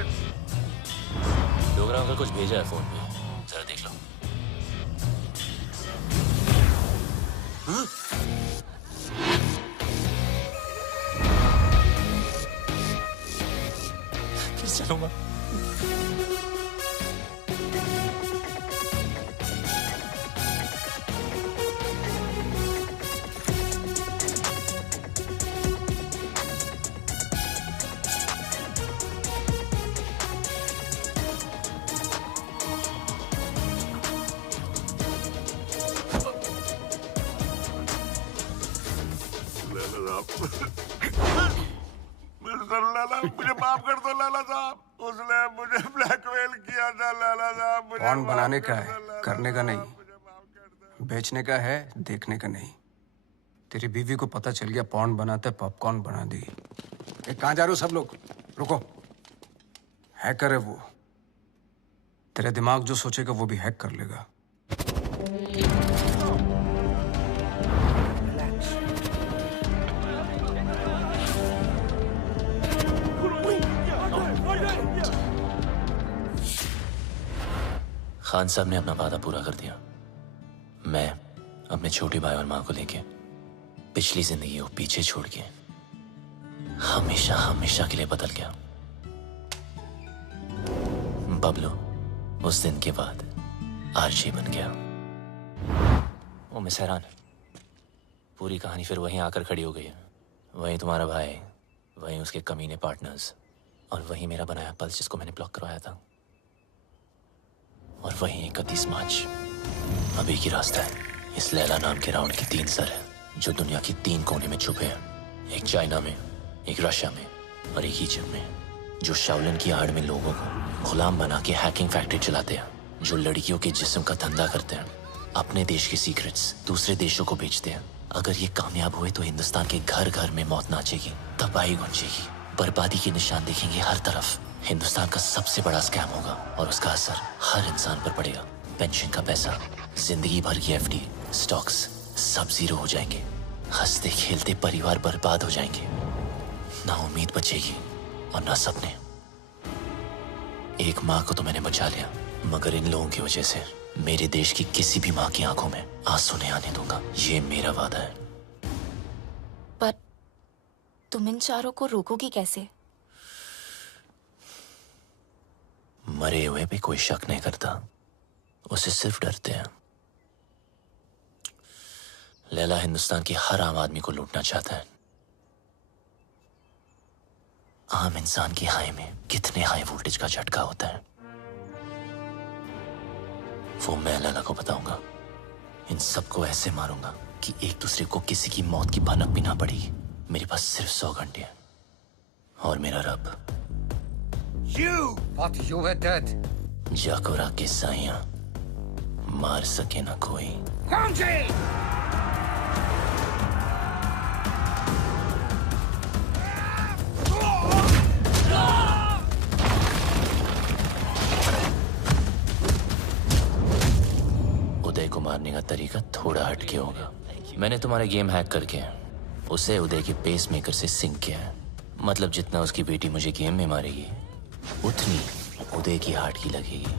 डोगरा अंकल कुछ भेजा है फोन पे, जरा देख लो। फिर चलूंगा। मिस्टर लैला, मुझे माफ कर दो लैला साहब। उसने मुझे ब्लैकमेल किया था लैला साहब। मुझे पॉर्न बनाने का है, करने का नहीं। बेचने का है, देखने का नहीं। तेरी बीवी को पता चल गया पॉर्न बनाते पॉपकॉर्न बना दी। कहाँ जा रहे हो सब लोग? रुको। हैकर है वो। तेरा दिमाग जो सोचेगा वो भी हैक कर लेगा। खान साहब ने अपना वादा पूरा कर दिया। मैं अपने छोटे भाई और माँ को लेके पिछली जिंदगी को पीछे छोड़ के हमेशा हमेशा के लिए बदल गया। बबलू उस दिन के बाद आरजे बन गया। ओ मिस हैरान, पूरी कहानी फिर वहीं आकर खड़ी हो गई है। वहीं तुम्हारा भाई, वहीं उसके कमीने पार्टनर्स, और वहीं मेरा बनाया पल्स जिसको मैंने ब्लॉक करवाया था, और वहीं 31 मार्च। अब एक ही रास्ता है। इस लैला नाम के राउंड के 3 सर हैं जो दुनिया की 3 कोने में छुपे हैं। एक चाइना में, एक रशिया में और एक इजिप्ट में, जो शाओलिन की आड़ में लोगों को गुलाम बना के हैकिंग फैक्ट्री चलाते हैं, जो लड़कियों के जिस्म का धंधा करते हैं, अपने देश के सीक्रेट्स दूसरे देशों को बेचते हैं। अगर ये कामयाब हुए तो हिंदुस्तान के घर घर में मौत नाचेगी, तबाही गूंजेगी, बर्बादी के निशान दिखेंगे हर तरफ। हिंदुस्तान का सबसे बड़ा स्कैम होगा और उसका असर हर इंसान पर पड़ेगा। पेंशन का पैसा, जिंदगी भर की एफडी, स्टॉक्स सब जीरो हो जाएंगे। हंसते खेलते परिवार बर्बाद हो जाएंगे। ना उम्मीद बचेगी और ना सपने। एक माँ को तो मैंने बचा लिया, मगर इन लोगों की वजह से मेरे देश की किसी भी माँ की आंखों में आंसू नहीं आने दूंगा। ये मेरा वादा है। पर तुम इन चारों को रोकोगी कैसे? मरे हुए पे कोई शक नहीं करता, उसे सिर्फ डरते हैं। लैला हिंदुस्तान के हर आम आदमी को लूटना चाहता है। आम इंसान की हाई में कितने हाई वोल्टेज का झटका होता है वो मैं लैला को बताऊंगा। इन सबको ऐसे मारूंगा कि एक दूसरे को किसी की मौत की भनक भी ना पड़ेगी। मेरे पास सिर्फ 100 घंटे हैं और मेरा रब you were dead. जाकोरा के साइयां मार सके ना कोई। उदय को मारने का तरीका थोड़ा हटके होगा। मैंने तुम्हारे गेम हैक करके उसे उदय के पेस मेकर से सिंक किया है। मतलब जितना उसकी बेटी मुझे गेम में मारेगी उतनी उदय की हार्ट की लगेगी।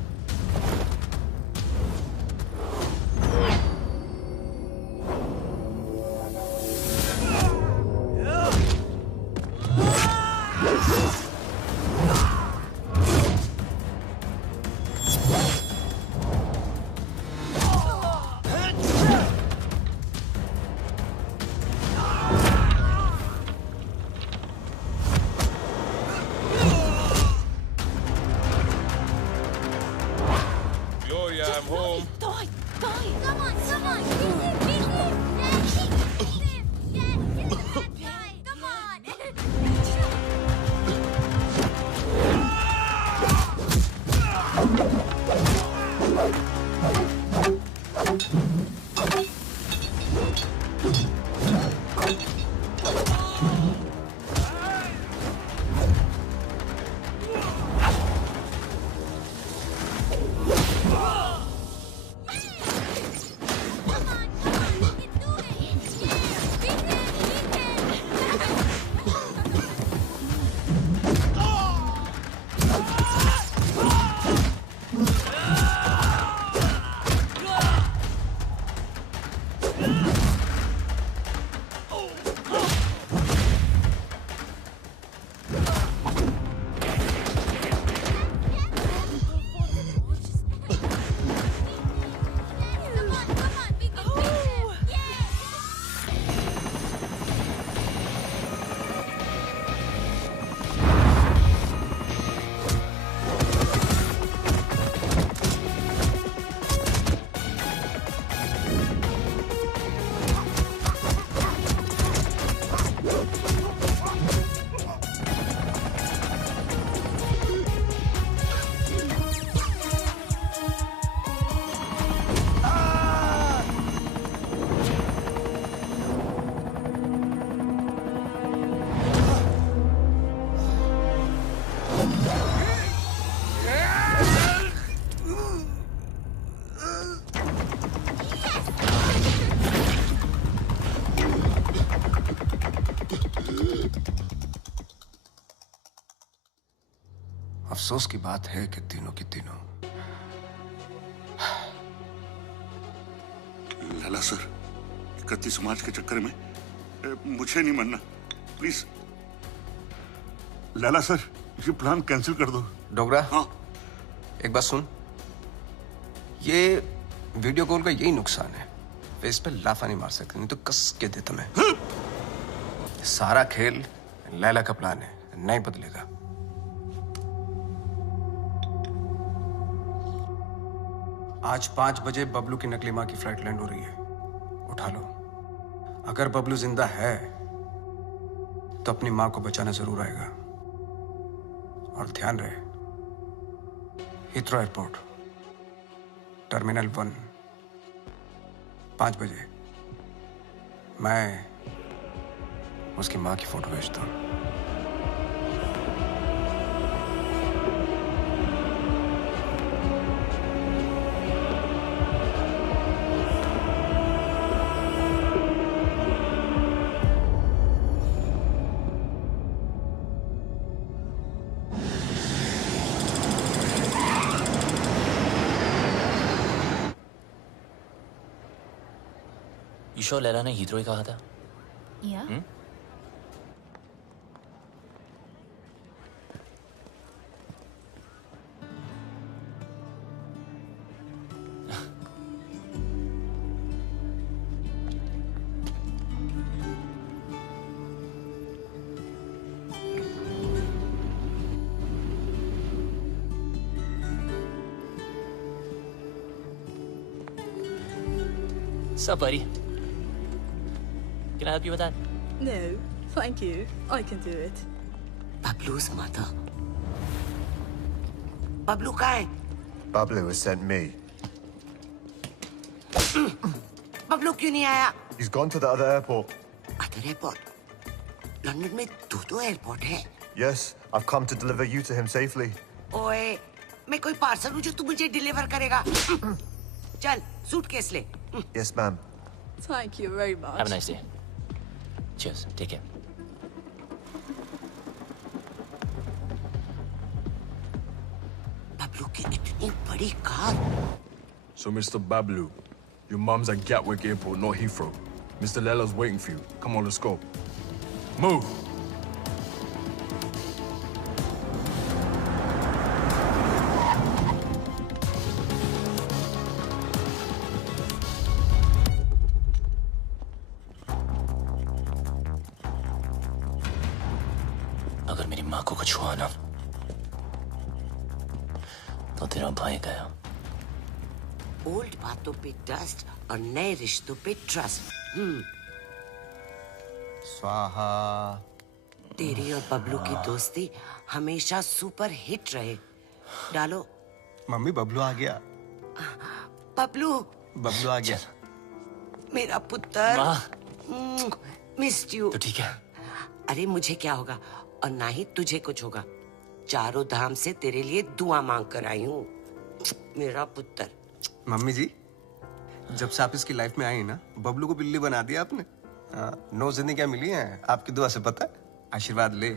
अफसोस की बात है कि तीनों की तीनों। लाला सर, 31 मार्च के चक्कर में मुझे नहीं मरना, प्लीज। लाला सर, ये प्लान कैंसिल कर दो। डोगरा, हाँ, एक बात सुन। ये वीडियो कॉल का यही नुकसान है, फेस पे लाफा नहीं मार सकते, नहीं तो कस के दे तुम्हें। सारा खेल लैला का प्लान है, नहीं बदलेगा। आज 5 बजे बबलू की नकली मां की फ्लाइट लैंड हो रही है, उठा लो। अगर बबलू जिंदा है तो अपनी मां को बचाना जरूर आएगा। और ध्यान रहे, हीथ्रो एयरपोर्ट, टर्मिनल 1, 5 बजे मैं उसकी मां की फोटो भेजता हूं। ईशो लैला ने हीथ्रो ही कहा था। Yeah. Sup, buddy? Can I help you with that? No, thank you. I can do it. Bablu's mother. Bablu कहाँ है? Bablu has sent me. Bablu क्यों नहीं आया? He's gone to the other airport. Other airport? London में 2 airport है। Yes, I've come to deliver you to him safely. ओए, मैं कोई पार्सल हूँ जो तू मुझे डिलीवर करेगा? चल, सूटकेस ले। Yes, ma'am. Thank you very much. Have a nice day. Cheers. Take care. Bablu की इतनी बड़ी car. So, Mr. Bablu, your mum's at Gatwick Airport, not Heathrow. Mr. Lella's waiting for you. Come on, let's go. Move! अगर मेरी माँ को कुछ हुआ ना तो तेरा भाई गया। ओल्ड बातों पे डस्ट और नए रिश्तों पे ट्रस्ट। स्वाहा। तेरी और बबलू की दोस्ती हमेशा सुपर हिट रहे। डालो। मम्मी, बबलू आ गया। बबलू। बबलू आ गया। मेरा पुत्र। Missed you. तो ठीक है। अरे मुझे क्या होगा और ना ही तुझे कुछ होगा। चारों धाम से तेरे लिए दुआ मांग कर आई हूँ, मेरा पुत्र। मम्मी जी, जब से आप इसकी लाइफ में आई ना, बबलू को बिल्ली बना दिया आपने। 9 जिंदगियां मिली हैं आपकी दुआ से, पता है? आशीर्वाद ले।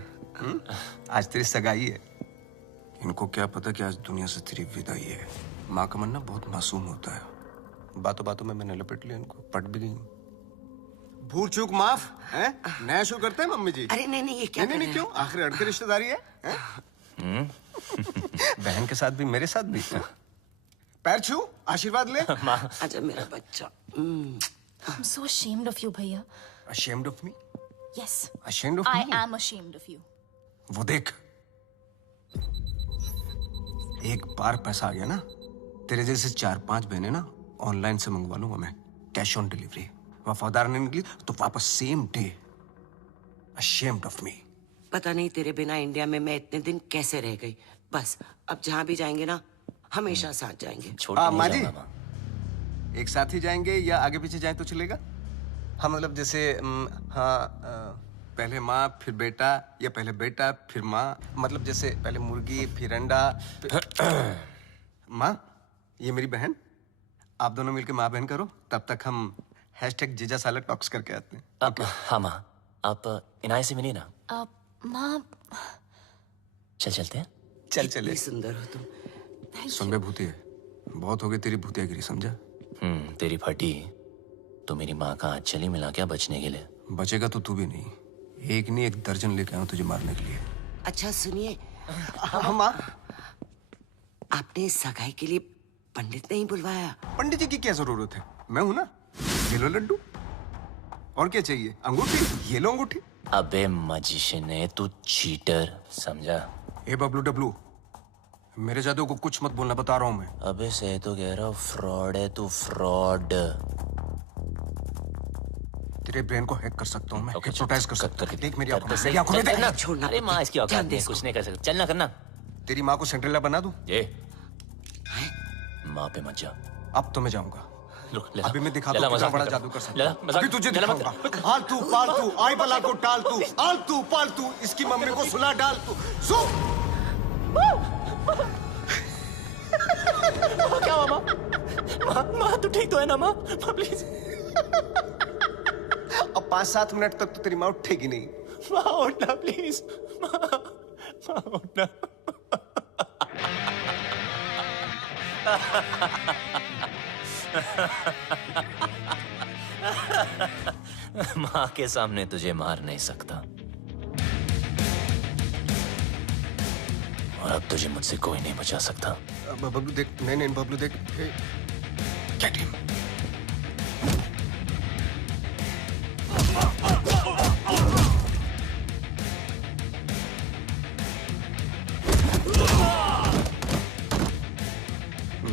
आज तेरी सगाई है। इनको क्या पता कि आज दुनिया से तेरी विदाई है। माँ का मन ना बहुत मासूम होता है। बातों बातों में मैंने लपेट लिया इनको, पट भी गई। भूल चूक माफ है? नया शो करते हैं मम्मी जी। अरे नहीं, ये क्या? नहीं, क्यों? आखिर अड़के रिश्तेदारी है? बहन के साथ भी, मेरे साथ भी। पैर छू, आशीर्वाद ले। आजा मेरा बच्चा। I'm so ashamed of you, भैया। Ashamed of me? Yes. Ashamed of I me? am ashamed of you. वो देख, एक बार पैसा आ गया ना, तेरे जैसे 4-5 बहनें ना ऑनलाइन से मंगवा लूंगा मैं, कैश ऑन डिलीवरी। वफादार नहीं निकली तो वापस same day. Ashamed of me. पता नहीं तेरे बिना इंडिया में मैं इतने दिन कैसे रह गई। बस अब जहाँ भी जाएंगे ना, हमेशा साथ जाएंगे। माँ जी, एक साथ ही जाएंगे या आगे पीछे जाए तो चलेगा? हाँ, मतलब जैसे पहले माँ फिर बेटा, या पहले बेटा फिर माँ, मतलब जैसे पहले मुर्गी फिर अंडा। माँ, ये मेरी बहन, आप दोनों मिलकर माँ बहन करो, तब तक हम #जीजा साला टॉक्स करके आते हैं। हाँ माँ, आप इनाय से मिलिए ना। माँ, चलते हैं। चल चले। सुंदर हो तुम। सुन बे भूतिया, बहुत हो गई तेरी भूतियागिरी, समझा? तेरी फटी तो मेरी माँ का हाथ चली मिला क्या बचने के लिए? बचेगा तो तू भी नहीं, एक नहीं 1 दर्जन लेके आऊं तुझे मारने के लिए। अच्छा सुनिए, माँ, आपने सगाई के लिए पंडित नहीं बुलवाया? पंडित जी की क्या जरूरत है, मैं हूं ना। ये लो लड्डू, और क्या चाहिए? अंगूठी, ये लो अंगूठी। अबे मजिशियन है तू, चीटर, समझा? ए बबलू डब्लू, मेरे जादू को कुछ मत बोलना, बता रहा हूं मैं। अबे सही तो कह रहा हूँ, फ्रॉड है तू, फ्रॉड। तेरे ब्रेन को हैक कर सकता हूँ मैं, हिप्नोटाइज कर सकता हूँ। देख मेरी आंखों में, सही, मेरी आंखों में चल, देख। चल, छोड़ना। अरे माँ इसकी औकात नहीं है, कुछ नहीं कर सकता, चलना करना। तेरी माँ को सेंट्रेला बना दूं? ये माँ पे मत जा। अब तो मैं जाऊंगा। अभी मैं दिखाता लला, हूँ कितना मजाक बड़ा मत जादू कर। कर सकता लला, हूँ। मजाक- अभी तुझे लला, मत दिखाऊंगा। आलतू पालतू आई बला को टाल तू, आलतू पालतू इसकी मम्मी को सुला डाल तू। क्या हुआ माँ? माँ तू ठीक तो है ना माँ? प्लीज। अब 5-7 मिनट तक तो तेरी माँ उठेगी नहीं। माँ उठना प्लीज, माँ उठना। माँ के सामने तुझे मार नहीं सकता, और अब तुझे मुझसे कोई नहीं बचा सकता। बबलू देख, नहीं बबलू देख, गेट हिम।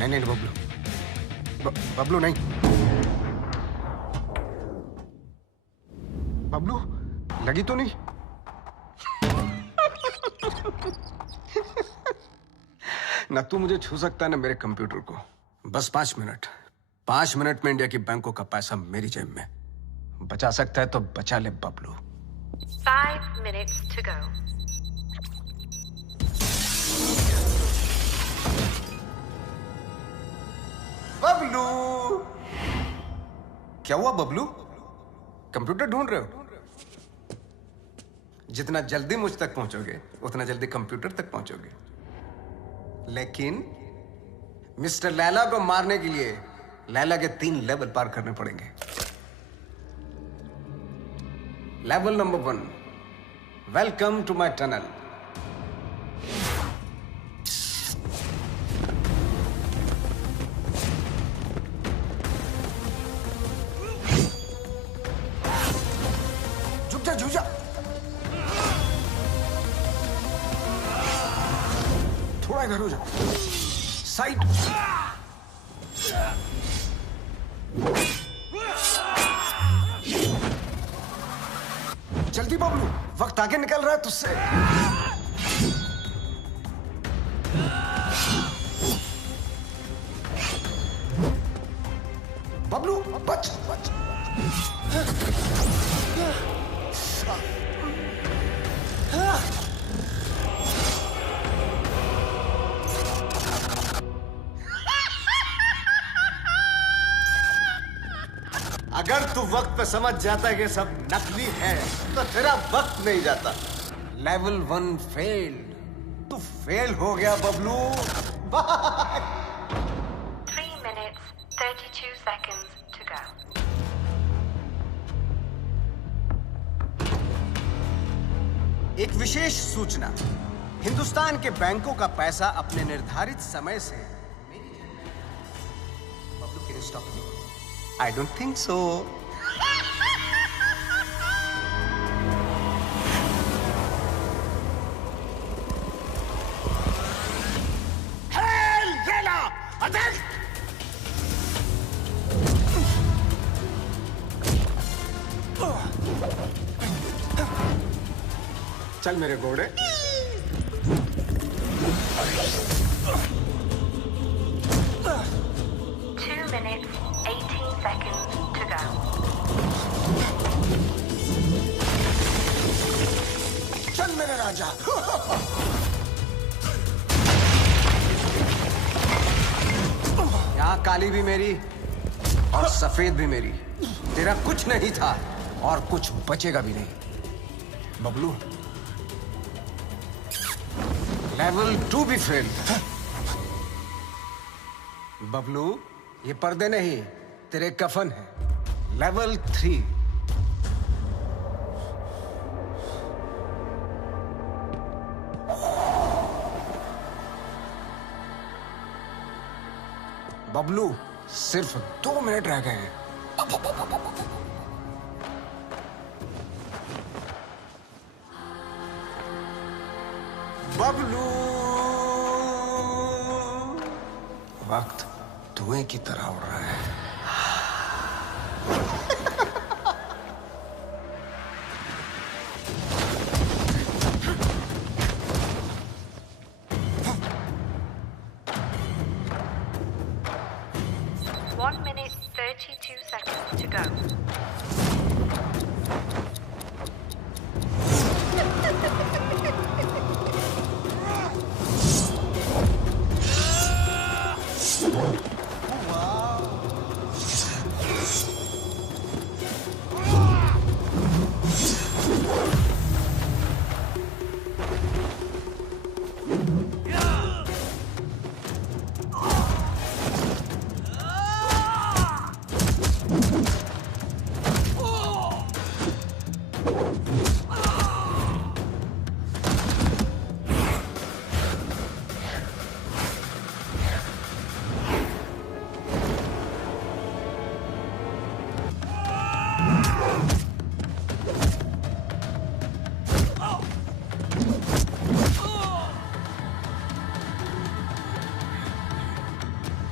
नहीं बबलू, बबलू नहीं। बबलू लगी तो नहीं? ना तू मुझे छू सकता है ना मेरे कंप्यूटर को। बस 5 मिनट, 5 मिनट में इंडिया की बैंकों का पैसा मेरी जेब में। बचा सकता है तो बचा ले Bablu. 5 minutes to go. Bablu, क्या हुआ बबलू? कंप्यूटर ढूंढ रहे हो? जितना जल्दी मुझ तक पहुंचोगे उतना जल्दी कंप्यूटर तक पहुंचोगे। लेकिन मिस्टर लैला को मारने के लिए लैला के 3 लेवल पार करने पड़ेंगे। Level number 1, welcome to my tunnel. झुक जा, थोड़ा इधर हो जा, साइड। जल्दी बबलू, वक्त आगे निकल रहा है तुझसे। बबलू बच, बच। अगर तू वक्त पे समझ जाता है कि सब नकली है तो तेरा वक्त नहीं जाता। लेवल 1 फेल्ड, तू फेल हो गया Bablu. 3 minutes, 32 seconds to go. एक विशेष सूचना, हिंदुस्तान के बैंकों का पैसा अपने निर्धारित समय से Bablu, can you stop me? I don't think so. Hey, Lena! Attack! चल मेरे घोड़े। चल मेरे राजा। यहाँ काली भी मेरी और सफेद भी मेरी। तेरा कुछ नहीं था और कुछ बचेगा भी नहीं बबलू। लेवल 2 भी फेल। बबलू, ये पर्दे नहीं, तेरे कफन है। लेवल 3। बबलू, सिर्फ 2 मिनट रह गए हैं। बबलू, वक्त धुएं की तरह उड़ रहा है।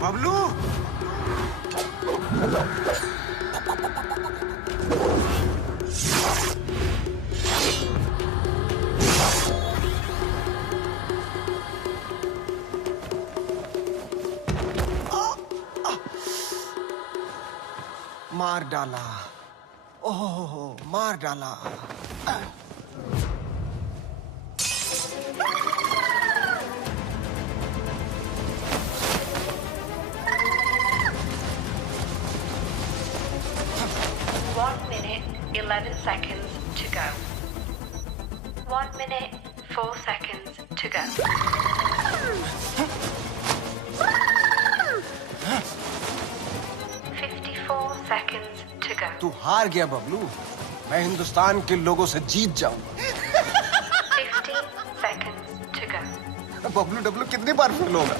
बबलू, मार डाला। ओह, मार डाला। seconds to go. 1 minute, 4 seconds to go. 54 seconds to go. तू हार गया बबलू। मैं हिंदुस्तान के लोगों से जीत जाऊंगा। 15 seconds to go. Bablu Dablu कितनी बार फेल होगा?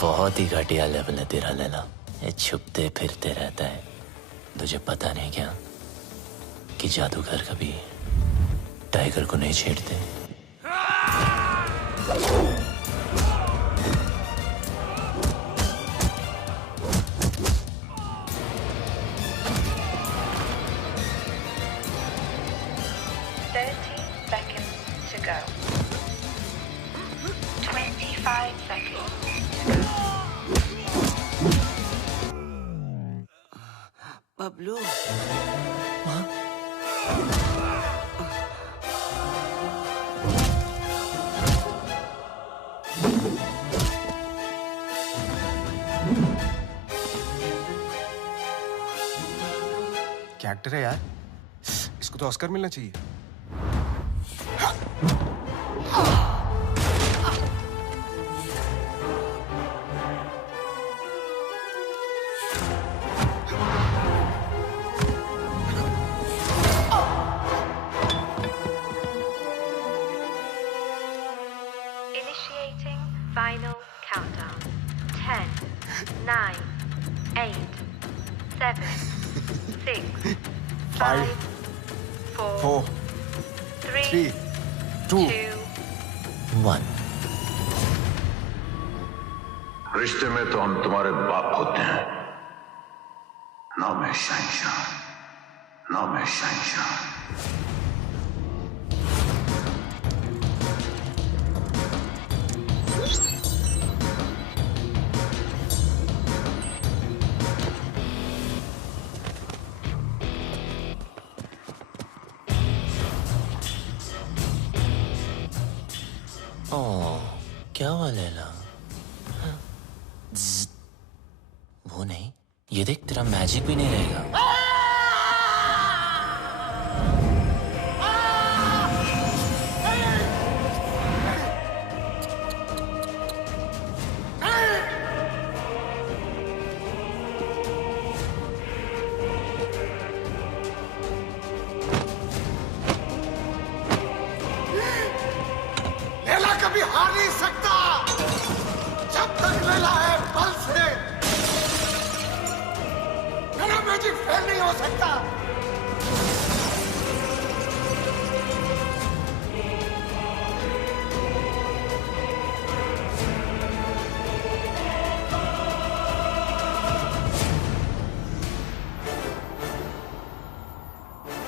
बहुत ही घटिया लेवल है तेरा लैला। ये छुपते फिरते रहता है। तुझे पता नहीं क्या कि जादूगर कभी टाइगर को नहीं छेड़ते। बबलू, क्या एक्टर है यार, इसको तो ऑस्कर मिलना चाहिए। Final countdown. 10, 9, 8, 7, 6, 5, 4, 3, 2, 1। रिश्ते में तो हम तुम्हारे बाप होते हैं, ना मैं शहंशाह, ना मैं शहंशाह। लैला। वो नहीं, ये देख तेरा मैजिक भी नहीं रहेगा। लैला कभी हार नहीं सकता जब तक लैला है पल्स है। मेरा मैजिक फेल नहीं हो सकता।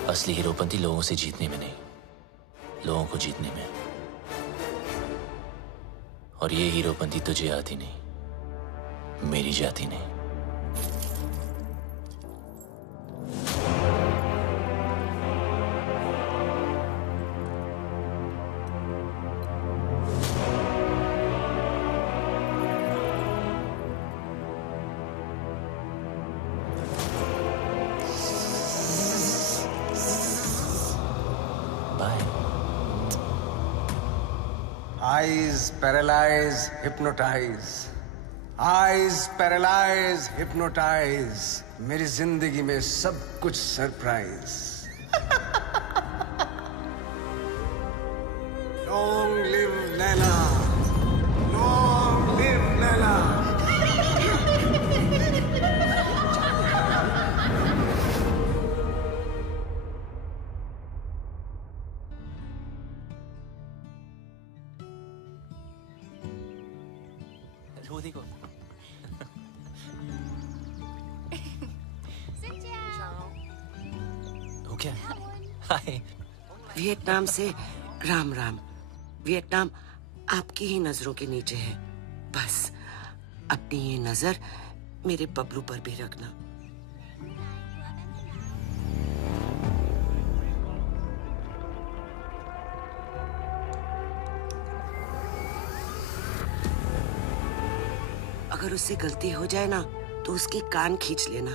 असली हीरोपंती लोगों से जीतने में नहीं, लोगों को जीतने में। और ये हीरोपंती तुझे आती नहीं, मेरी जाती नहीं। Eyes paralyze, hypnotize. Eyes paralyze, hypnotize. मेरी जिंदगी में सब कुछ surprise. Long live Laila, long live Laila. वो देखो। हो क्या? हाय। वियतनाम से राम राम। वियतनाम आपकी ही नजरों के नीचे है। बस अपनी ये नजर मेरे बबलू पर भी रखना। अगर उससे गलती हो जाए ना तो उसके कान खींच लेना।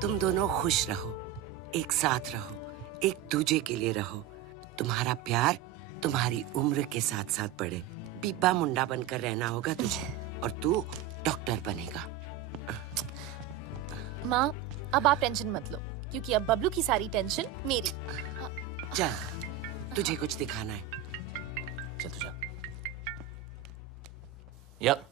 तुम दोनों खुश रहो, एक साथ रहो, एक दूजे के लिए रहो। तुम्हारा प्यार तुम्हारी उम्र के साथ साथ बढ़े। पीपा मुंडा बनकर रहना होगा तुझे और तू डॉक्टर बनेगा। माँ, अब आप टेंशन मत लो क्योंकि अब बबलू की सारी टेंशन मेरी। चल, तुझे कुछ दिखाना है। चल तू जा। यप।